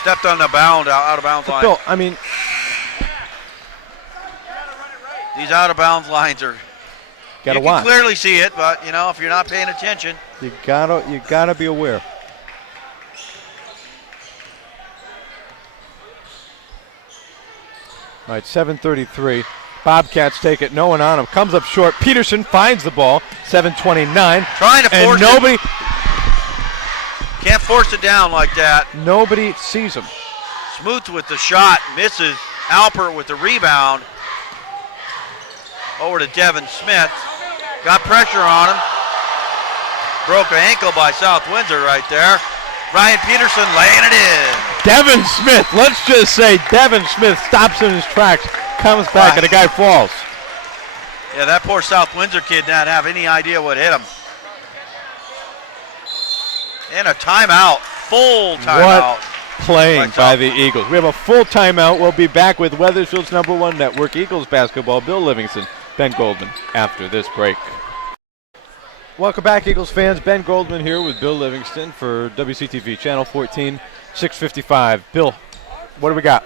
Stepped on the out of bounds line. Bill, these out of bounds lines are. Gotta you watch. can clearly see it, but if you're not paying attention, you gotta be aware. All right, 7:33. Bobcats take it. No one on him. Comes up short. Peterson finds the ball. 7:29. Trying to force and nobody. it. Can't force it down like that. Nobody sees him. Smoot with the shot. Misses. Alpert with the rebound. Over to Devin Smith. Got pressure on him. Broke an ankle by South Windsor right there. Ryan Peterson laying it in. Devin Smith. Let's just say Devin Smith stops in his tracks. Comes back and the guy falls. Yeah, that poor South Windsor kid did not have any idea what hit him. And a timeout, full timeout. What playing by the Eagles. We have a full timeout. We'll be back with Wethersfield's #1 network, Eagles basketball. Bill Livingston, Ben Goldman, after this break. Welcome back, Eagles fans. Ben Goldman here with Bill Livingston for WCTV, Channel 14, 655. Bill, what do we got?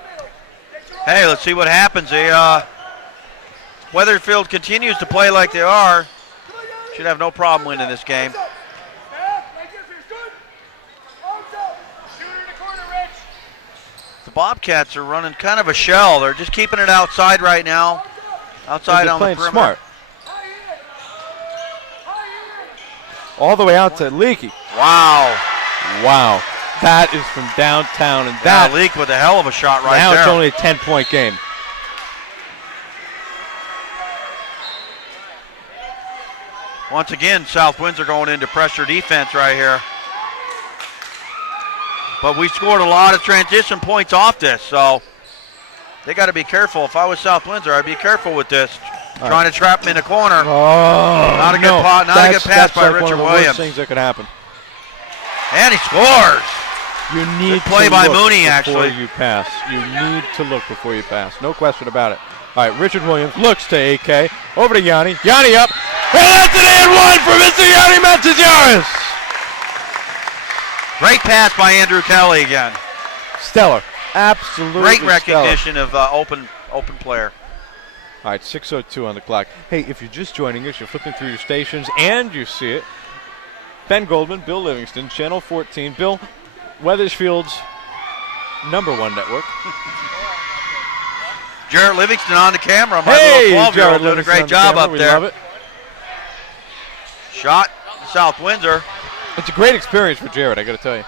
Hey, let's see what happens. Wethersfield continues to play like they are. Should have no problem winning this game. The Bobcats are running kind of a shell. They're just keeping it outside right now. Outside on the perimeter. Smart. All the way out to Leakey. Wow. Wow. That is from downtown. And that Leak with a hell of a shot right there. Now it's only a 10-point game. Once again, South Windsor going into pressure defense right here. But we scored a lot of transition points off this, so they got to be careful. If I was South Windsor, I'd be careful with this. Trying to trap him in the corner. Oh, not a good pass by Richard Williams. Williams. Things that could happen. And he scores. You need play to by look Mooney, before actually. You pass. You need to look before you pass. No question about it. All right, Richard Williams looks to AK. Over to Yanni. Yanni up. And that's an and one for Mr. Yanni Matajaris. Great pass by Andrew Kelly again. Stellar. Absolutely great recognition of open player. All right, 6:02 on the clock. Hey, if you're just joining us, you're flipping through your stations and you see it. Ben Goldman, Bill Livingston, Channel 14. Bill, Wethersfield's #1 network. Jarrett Livingston on the camera. My hey, little 12-year-old doing a Livingston great job up there. Love it. Shot, South Windsor. It's a great experience for Jarrett, I got to tell you.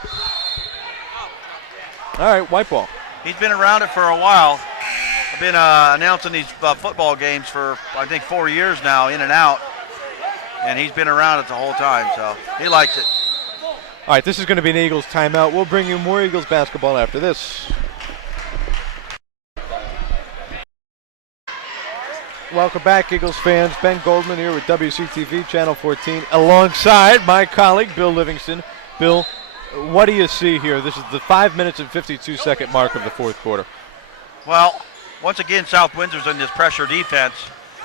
All right, white ball. He's been around it for a while. I've been announcing these football games for, I think, 4 years now, in and out. And he's been around it the whole time, so he likes it. All right, this is going to be an Eagles timeout. We'll bring you more Eagles basketball after this. Welcome back, Eagles fans. Ben Goldman here with WCTV, Channel 14, alongside my colleague, Bill Livingston. Bill, what do you see here? This is the 5 minutes and 52-second mark of the fourth quarter. Well, once again, South Windsor's in this pressure defense,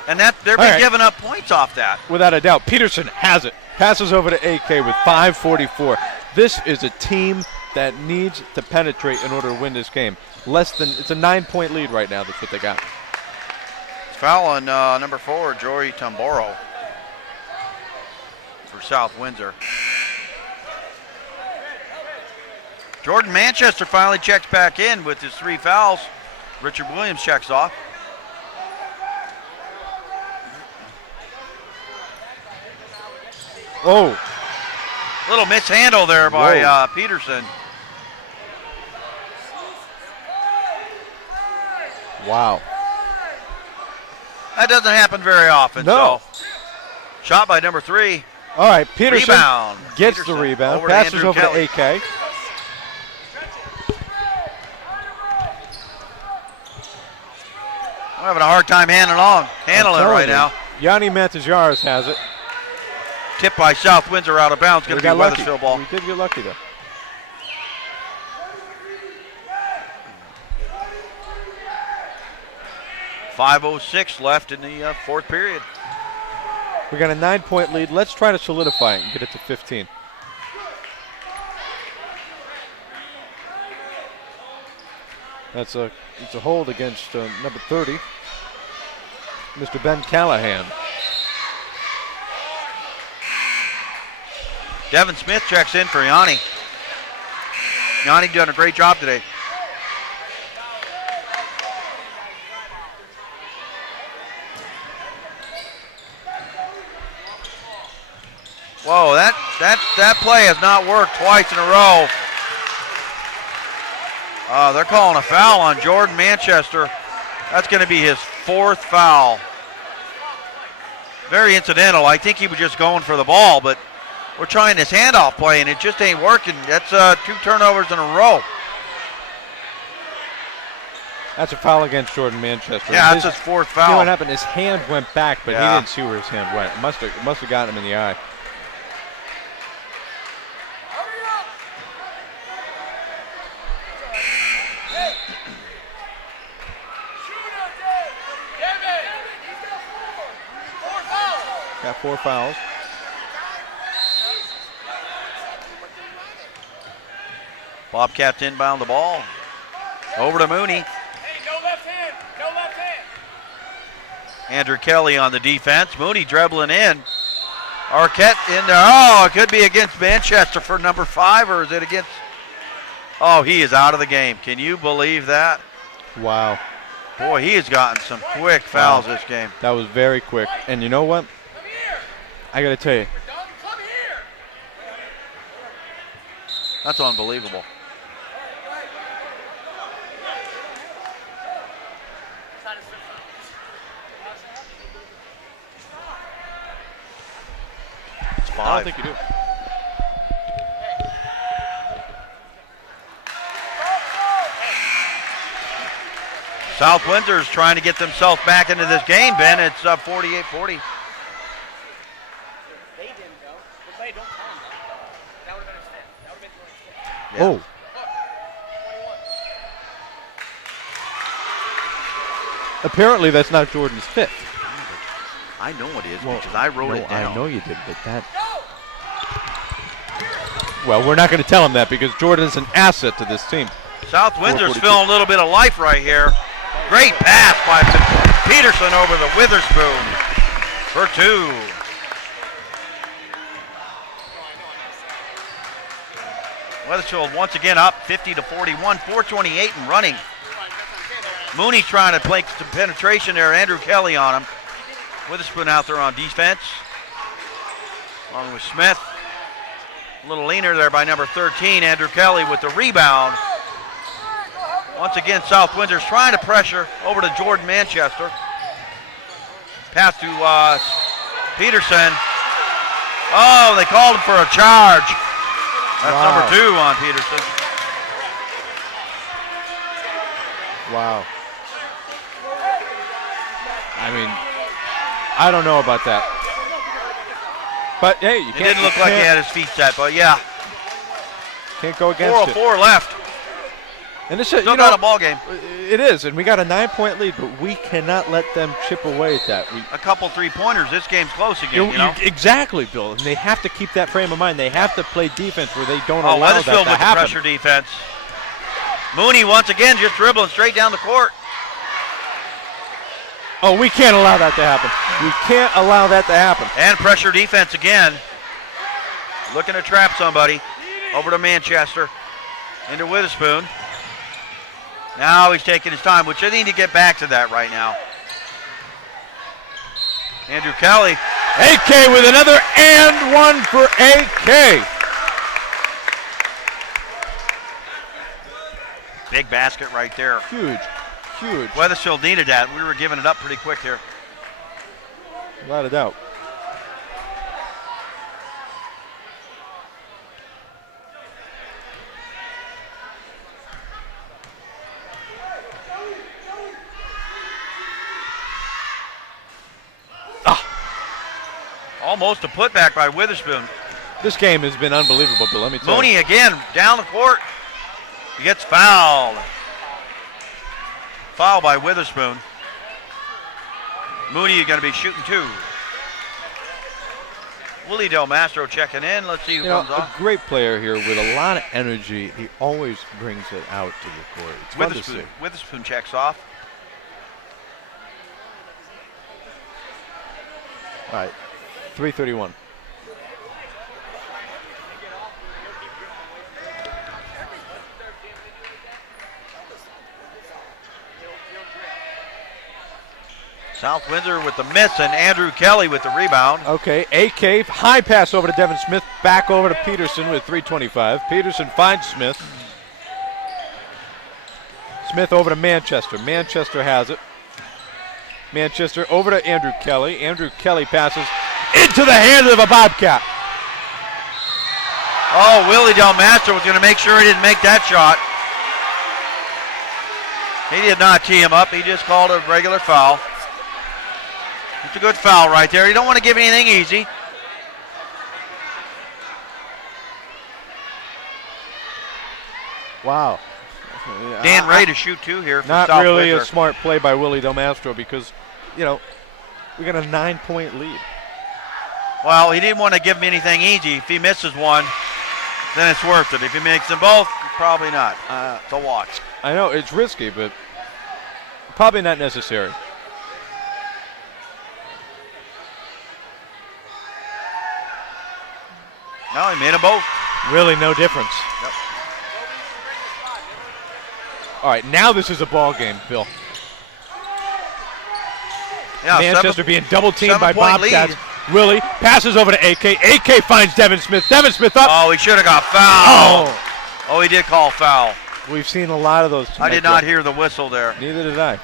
and that they've been giving up points off that. Without a doubt. Peterson has it. Passes over to AK with 5:44. This is a team that needs to penetrate in order to win this game. It's a 9-point lead right now. That's what they got. Foul on number 4, Jory Tamboro for South Windsor. Jordan Manchester finally checks back in with his 3 fouls. Richard Williams checks off. Oh. Little mishandle there by Peterson. Wow. That doesn't happen very often. No. So. Shot by number 3. All right, Peterson Rebound. gets Peterson the rebound. over to Passes Andrew over Kelly. to AK. I'm having a hard time handling it right now. Yanni Mantajaras has it. Tipped by South Windsor out of bounds. Going to be Wethersfield ball. We did get lucky though. .5:06 left in the 4th period. We got a 9-point lead. Let's try to solidify it and get it to 15. It's a hold against number 30, Mr. Ben Callahan. Devin Smith checks in for Yanni. Yanni done a great job today. Whoa, that play has not worked twice in a row. They're calling a foul on Jordan Manchester. That's going to be his 4th foul. Very incidental. I think he was just going for the ball, but we're trying this handoff play, and it just ain't working. That's 2 turnovers in a row. That's a foul against Jordan Manchester. Yeah, that's his 4th foul. You know what happened? His hand went back, but Yeah. he didn't see where his hand went. It must have gotten him in the eye. Got 4 fouls. Bobcats inbound the ball. Over to Mooney. Hey, no left hand. No left hand. Andrew Kelly on the defense. Mooney dribbling in. Arquette in there. Oh, it could be against Manchester for number 5, or is it against? Oh, he is out of the game. Can you believe that? Wow. Boy, he has gotten some quick fouls this game. That was very quick. And you know what? I got to tell you. Come here. That's unbelievable. It's 5. I don't think you do. South Windsor is trying to get themselves back into this game, Ben. It's 48-40. Yeah. Oh. Apparently that's not Jordan's 5th. I know it is because I wrote it down. I know you did, but that... Well, we're not going to tell him that because Jordan's an asset to this team. South Windsor's feeling a little bit of life right here. Great pass by Peterson over the Witherspoon for 2. Wethersfield once again up 50-41, 4:28 and running. Mooney trying to play some penetration there. Andrew Kelly on him. Witherspoon out there on defense, along with Smith. A little leaner there by number 13, Andrew Kelly with the rebound. Once again, South Windsor's trying to pressure over to Jordan Manchester. Pass to Peterson. Oh, they called him for a charge. That's Wow. number 2 on Peterson. Wow. I mean, I don't know about that. But hey, you It didn't look like he had his feet set, but yeah. Can't go against it. 4:04 left. And this is, Still got a ball game. It is, and we got a 9-point lead, but we cannot let them chip away at that. A couple three-pointers, this game's close again, you know? Exactly, Bill, and they have to keep that frame of mind. They have to play defense where they don't allow that to Wethersfield with happen. the pressure defense. Mooney once again just dribbling straight down the court. Oh, we can't allow that to happen. We can't allow that to happen. And pressure defense again. Looking to trap somebody. Over to Manchester. Into Witherspoon. Now he's taking his time, which I need to get back to that right now. Andrew Kelly. AK with another and one for AK. Big basket right there. Huge. Wethersfield needed that. We were giving it up pretty quick here. Without a doubt. Almost a putback by Witherspoon. This game has been unbelievable, but let me tell you. Mooney again down the court. He gets fouled. Foul by Witherspoon. Mooney going to be shooting 2. Willie Del Mastro checking in. Let's see who comes a off. great player here with a lot of energy. He always brings it out to the court. It's fun to see. Witherspoon checks off. All right, 3:31. South Windsor with the miss and Andrew Kelly with the rebound. Okay, AK, high pass over to Devin Smith, back over to Peterson with 3:25. Peterson finds Smith. Smith over to Manchester. Manchester has it. Manchester over to Andrew Kelly. Andrew Kelly passes into the hands of a Bobcat. Oh, Willie Del Mastro was going to make sure he didn't make that shot. He did not tee him up. He just called a regular foul. It's a good foul right there. You don't want to give anything easy. Wow. Dan Ray to shoot 2 here for Not South really Windsor. a smart play by Willie Del Mastro because, we got a 9-point lead. Well, he didn't want to give him anything easy. If he misses one, then it's worth it. If he makes them both, probably not. It's a watch. I know, it's risky, but probably not necessary. No, he made them both. Really no difference. Yep. All right, now this is a ball game, Bill. Yeah, Manchester being double teamed by 7-point Bobcats. lead. Willie passes over to AK. AK finds Devin Smith. Devin Smith up. Oh, he should have got fouled. Oh, he did call foul. We've seen a lot of those tonight. I did not hear the whistle there. Neither did I.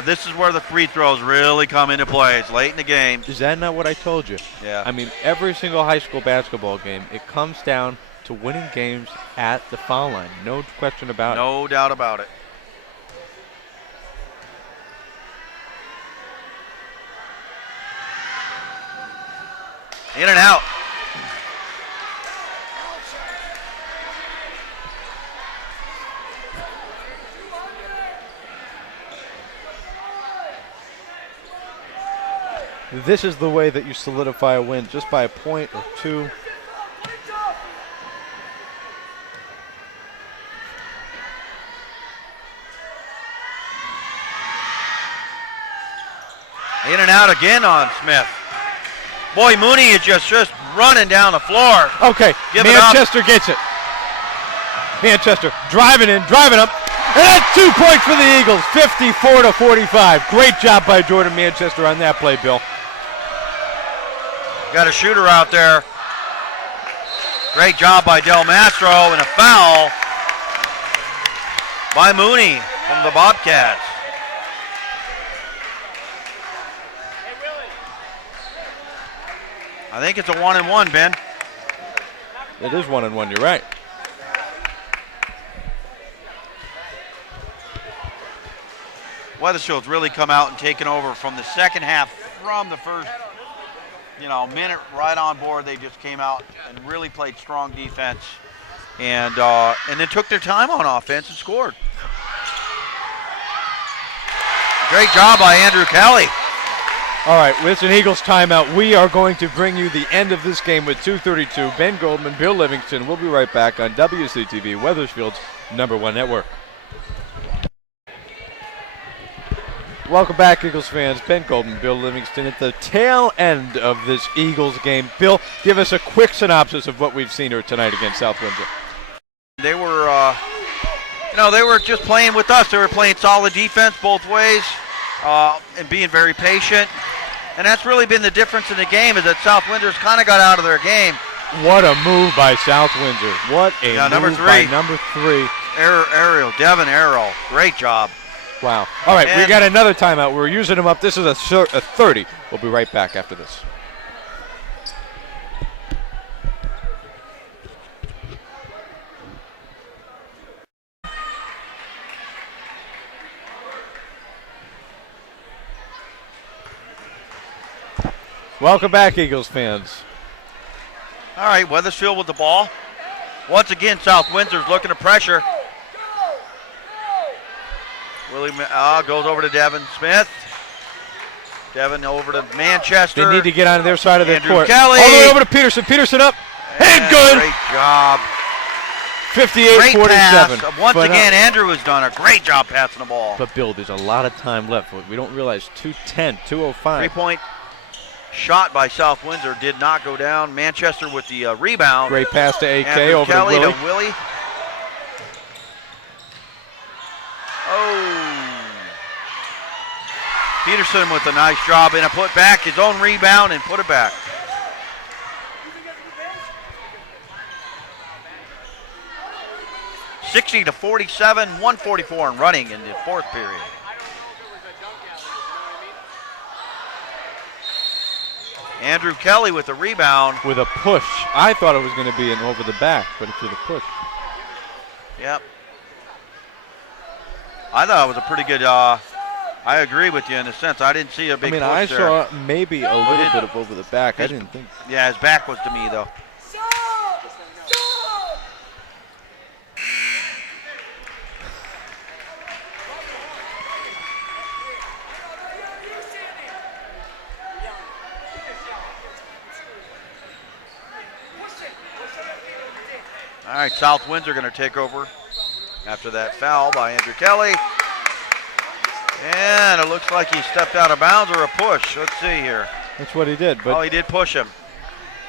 This is where the free throws really come into play. It's late in the game. Is that not what I told you? Yeah. I mean, every single high school basketball game, it comes down to winning games at the foul line. No question about it. No doubt about it. In and out. This is the way that you solidify a win, just by a point or two. In and out again on Smith. Boy, Mooney is just running down the floor. Okay, Manchester gets it. Manchester driving in, driving up. And that's 2 points for the Eagles, 54-45. Great job by Jordan Manchester on that play, Bill. Got a shooter out there. Great job by Del Mastro, and a foul by Mooney from the Bobcats. I think it's a 1-and-1, Ben. It is 1-and-1, you're right. Wethersfield's really come out and taken over from the second half, from the first minute right on board. They just came out and really played strong defense. and then took their time on offense and scored. Great job by Andrew Kelly. All right, with an Eagles timeout, we are going to bring you the end of this game with 2:32. Ben Goldman, Bill Livingston. We'll be right back on WCTV, Wethersfield's #1 network. Welcome back, Eagles fans. Ben Goldman, Bill Livingston at the tail end of this Eagles game. Bill, give us a quick synopsis of what we've seen here tonight against South Windsor. They were, they were just playing with us. They were playing solid defense both ways and being very patient. And that's really been the difference in the game, is that South Windsor's kind of got out of their game. What a move by South Windsor. What a move number 3. By number 3. Devin Arrow. Great job. Wow. All right, we got another timeout. We're using them up. This is a 30. We'll be right back after this. Welcome back, Eagles fans. All right, Wethersfield with the ball. Once again, South Windsor's looking to pressure. Willie goes over to Devin Smith. Devin over to Manchester. They need to get on their side of the court. Kelly. All the way over to Peterson. Peterson up. And good. Great job. 58-47. Once again, Andrew has done a great job passing the ball. But, Bill, there's a lot of time left. We don't realize 2:10, 2:05. 3-point shot by South Windsor did not go down. Manchester with the rebound. Great pass to AK Andrew over Kelly to to Willie. Oh. Peterson with a nice job and a put back, his own rebound and put it back. (60-47), 1:44 and running in the fourth period. Andrew Kelly with a rebound. With a push. I thought it was going to be an over the back, but it's with a push. Yep. I thought it was a pretty good, I agree with you in a sense. I didn't see a big push there. I saw maybe a little bit of over the back. I didn't think. Yeah, his back was to me, though. All right, South Windsor going to take over after that foul by Andrew Kelly. And it looks like he stepped out of bounds or a push. Let's see here. That's what he did. But he did push him.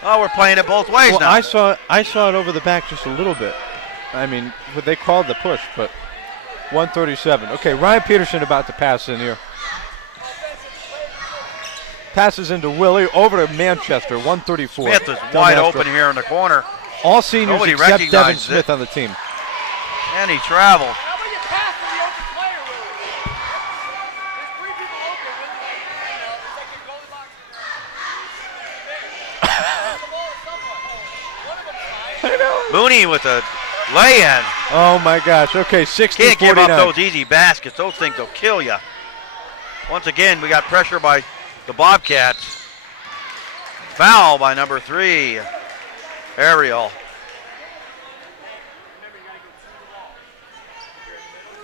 Oh, we're playing it both ways now. I saw it over the back just a little bit. I mean, but they called the push, but 137. Okay, Ryan Peterson about to pass in here. Passes into Willie, over to Manchester, 134. Smith is wide open here in the corner. All seniors except Devin Smith on the team. And he traveled. Mooney with a lay-in. Oh my gosh. Okay, 60-49. Can't give up those easy baskets. Those things will kill you. Once again, we got pressure by the Bobcats. Foul by number 3, Ariel.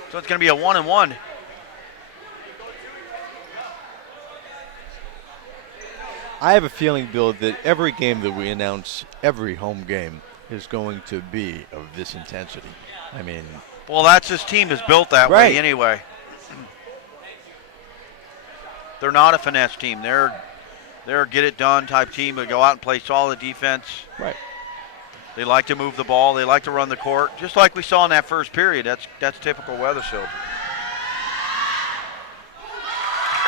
So it's going to be a 1-and-1. I have a feeling, Bill, that every game that we announce, every home game, is going to be of this intensity. I mean, well, that's his team is built that way anyway. They're not a finesse team. They're a get it done type team. They go out and play solid defense. Right. They like to move the ball. They like to run the court, just like we saw in that first period. That's typical Wethersfield.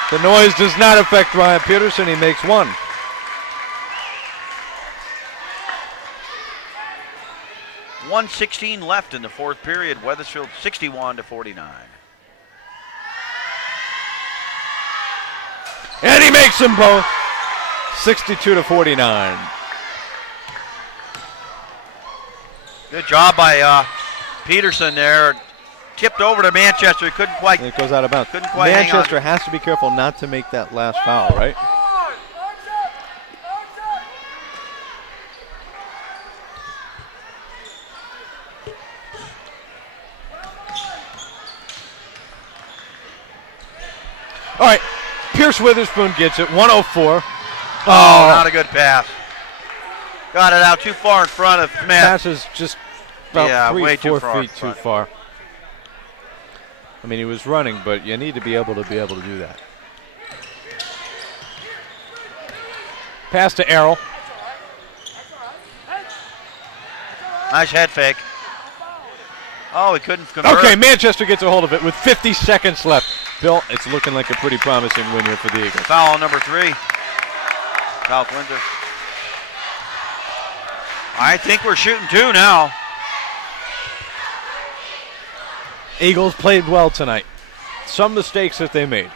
The noise does not affect Ryan Peterson. He makes one. .116 left in the fourth period. Wethersfield 61-49. And he makes them both. 62-49. Good job by Peterson there. Tipped over to Manchester. He couldn't quite. And it goes out of bounds. Couldn't quite hang on. Manchester has to be careful not to make that last foul, right? All right, Pierce Witherspoon gets it, 104. Oh, not a good pass. Got it out too far in front of Smith. Pass is just about way 4 too feet too far. I mean, he was running, but you need to be able to do that. Pass to Errol. Nice head fake. Oh, he couldn't convert. Okay, Manchester gets a hold of it with 50 seconds left. Bill, it's looking like a pretty promising win here for the Eagles. Foul number 3. South Windsor. I think we're shooting 2 now. Eagles played well tonight. Some mistakes that they made.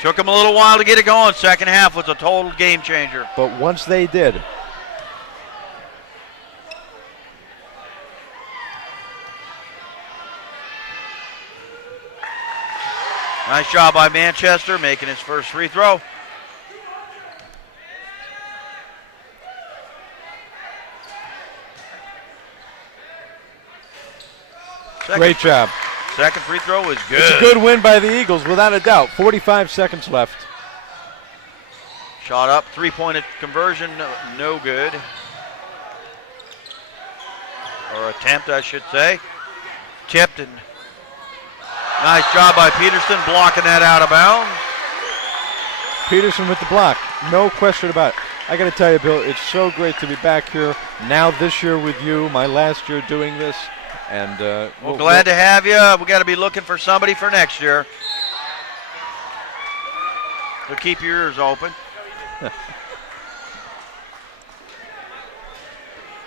Took them a little while to get it going. Second half was a total game changer. But once they did. Nice job by Manchester making his first free throw. Great job. Second free throw was good. It's a good win by the Eagles, without a doubt. 45 seconds left. Shot up, three-point conversion, no good. Or attempt, I should say. Tipped, and nice job by Peterson blocking that out of bounds. Peterson with the block, no question about it. I got to tell you, Bill, it's so great to be back here now this year with you, my last year doing this. And we're glad to have you. We got to be looking for somebody for next year. So keep your ears open.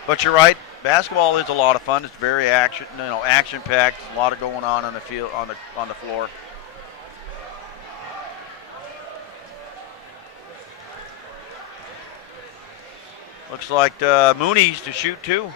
But you're right. Basketball is a lot of fun. It's very action-packed. A lot of going on the field, on the floor. Looks like Mooney's to shoot 2.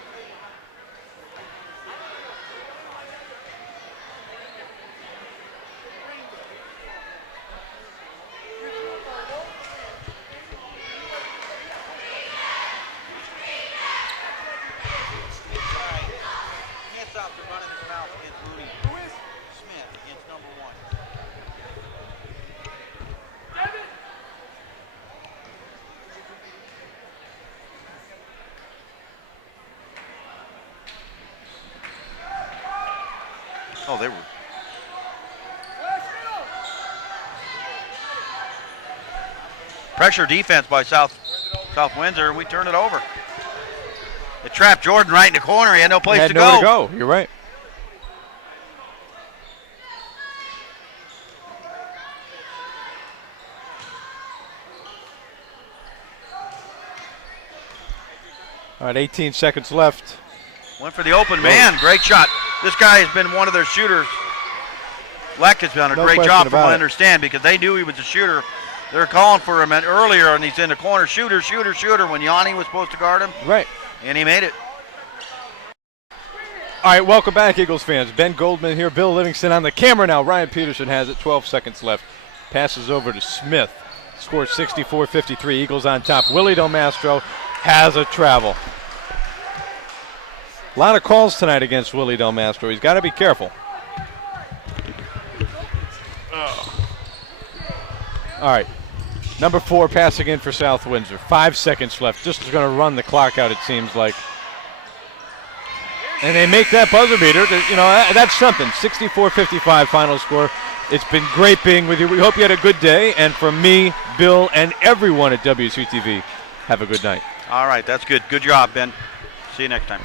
Oh, they were. Pressure defense by South Windsor. We turn it over. It trapped Jordan right in the corner. He had no place to go. You're right. All right, 18 seconds left. Went for the open man. Great shot. This guy has been one of their shooters. Leck has done a great job from what I understand because they knew he was a shooter. They're calling for him earlier, and he's in the corner. Shooter, shooter, shooter when Yanni was supposed to guard him. Right. And he made it. All right, welcome back, Eagles fans. Ben Goldman here, Bill Livingston on the camera now. Ryan Peterson has it, 12 seconds left. Passes over to Smith. Scores 64-53, Eagles on top. Willie Del Mastro has a travel. A lot of calls tonight against Willie Del Mastro. He's got to be careful. All right, number 4 passing in for South Windsor. 5 seconds left. Just going to run the clock out, it seems like. And they make that buzzer beater. You know, that's something. 64-55 final score. It's been great being with you. We hope you had a good day. And from me, Bill, and everyone at WCTV, have a good night. All right, that's good. Good job, Ben. See you next time.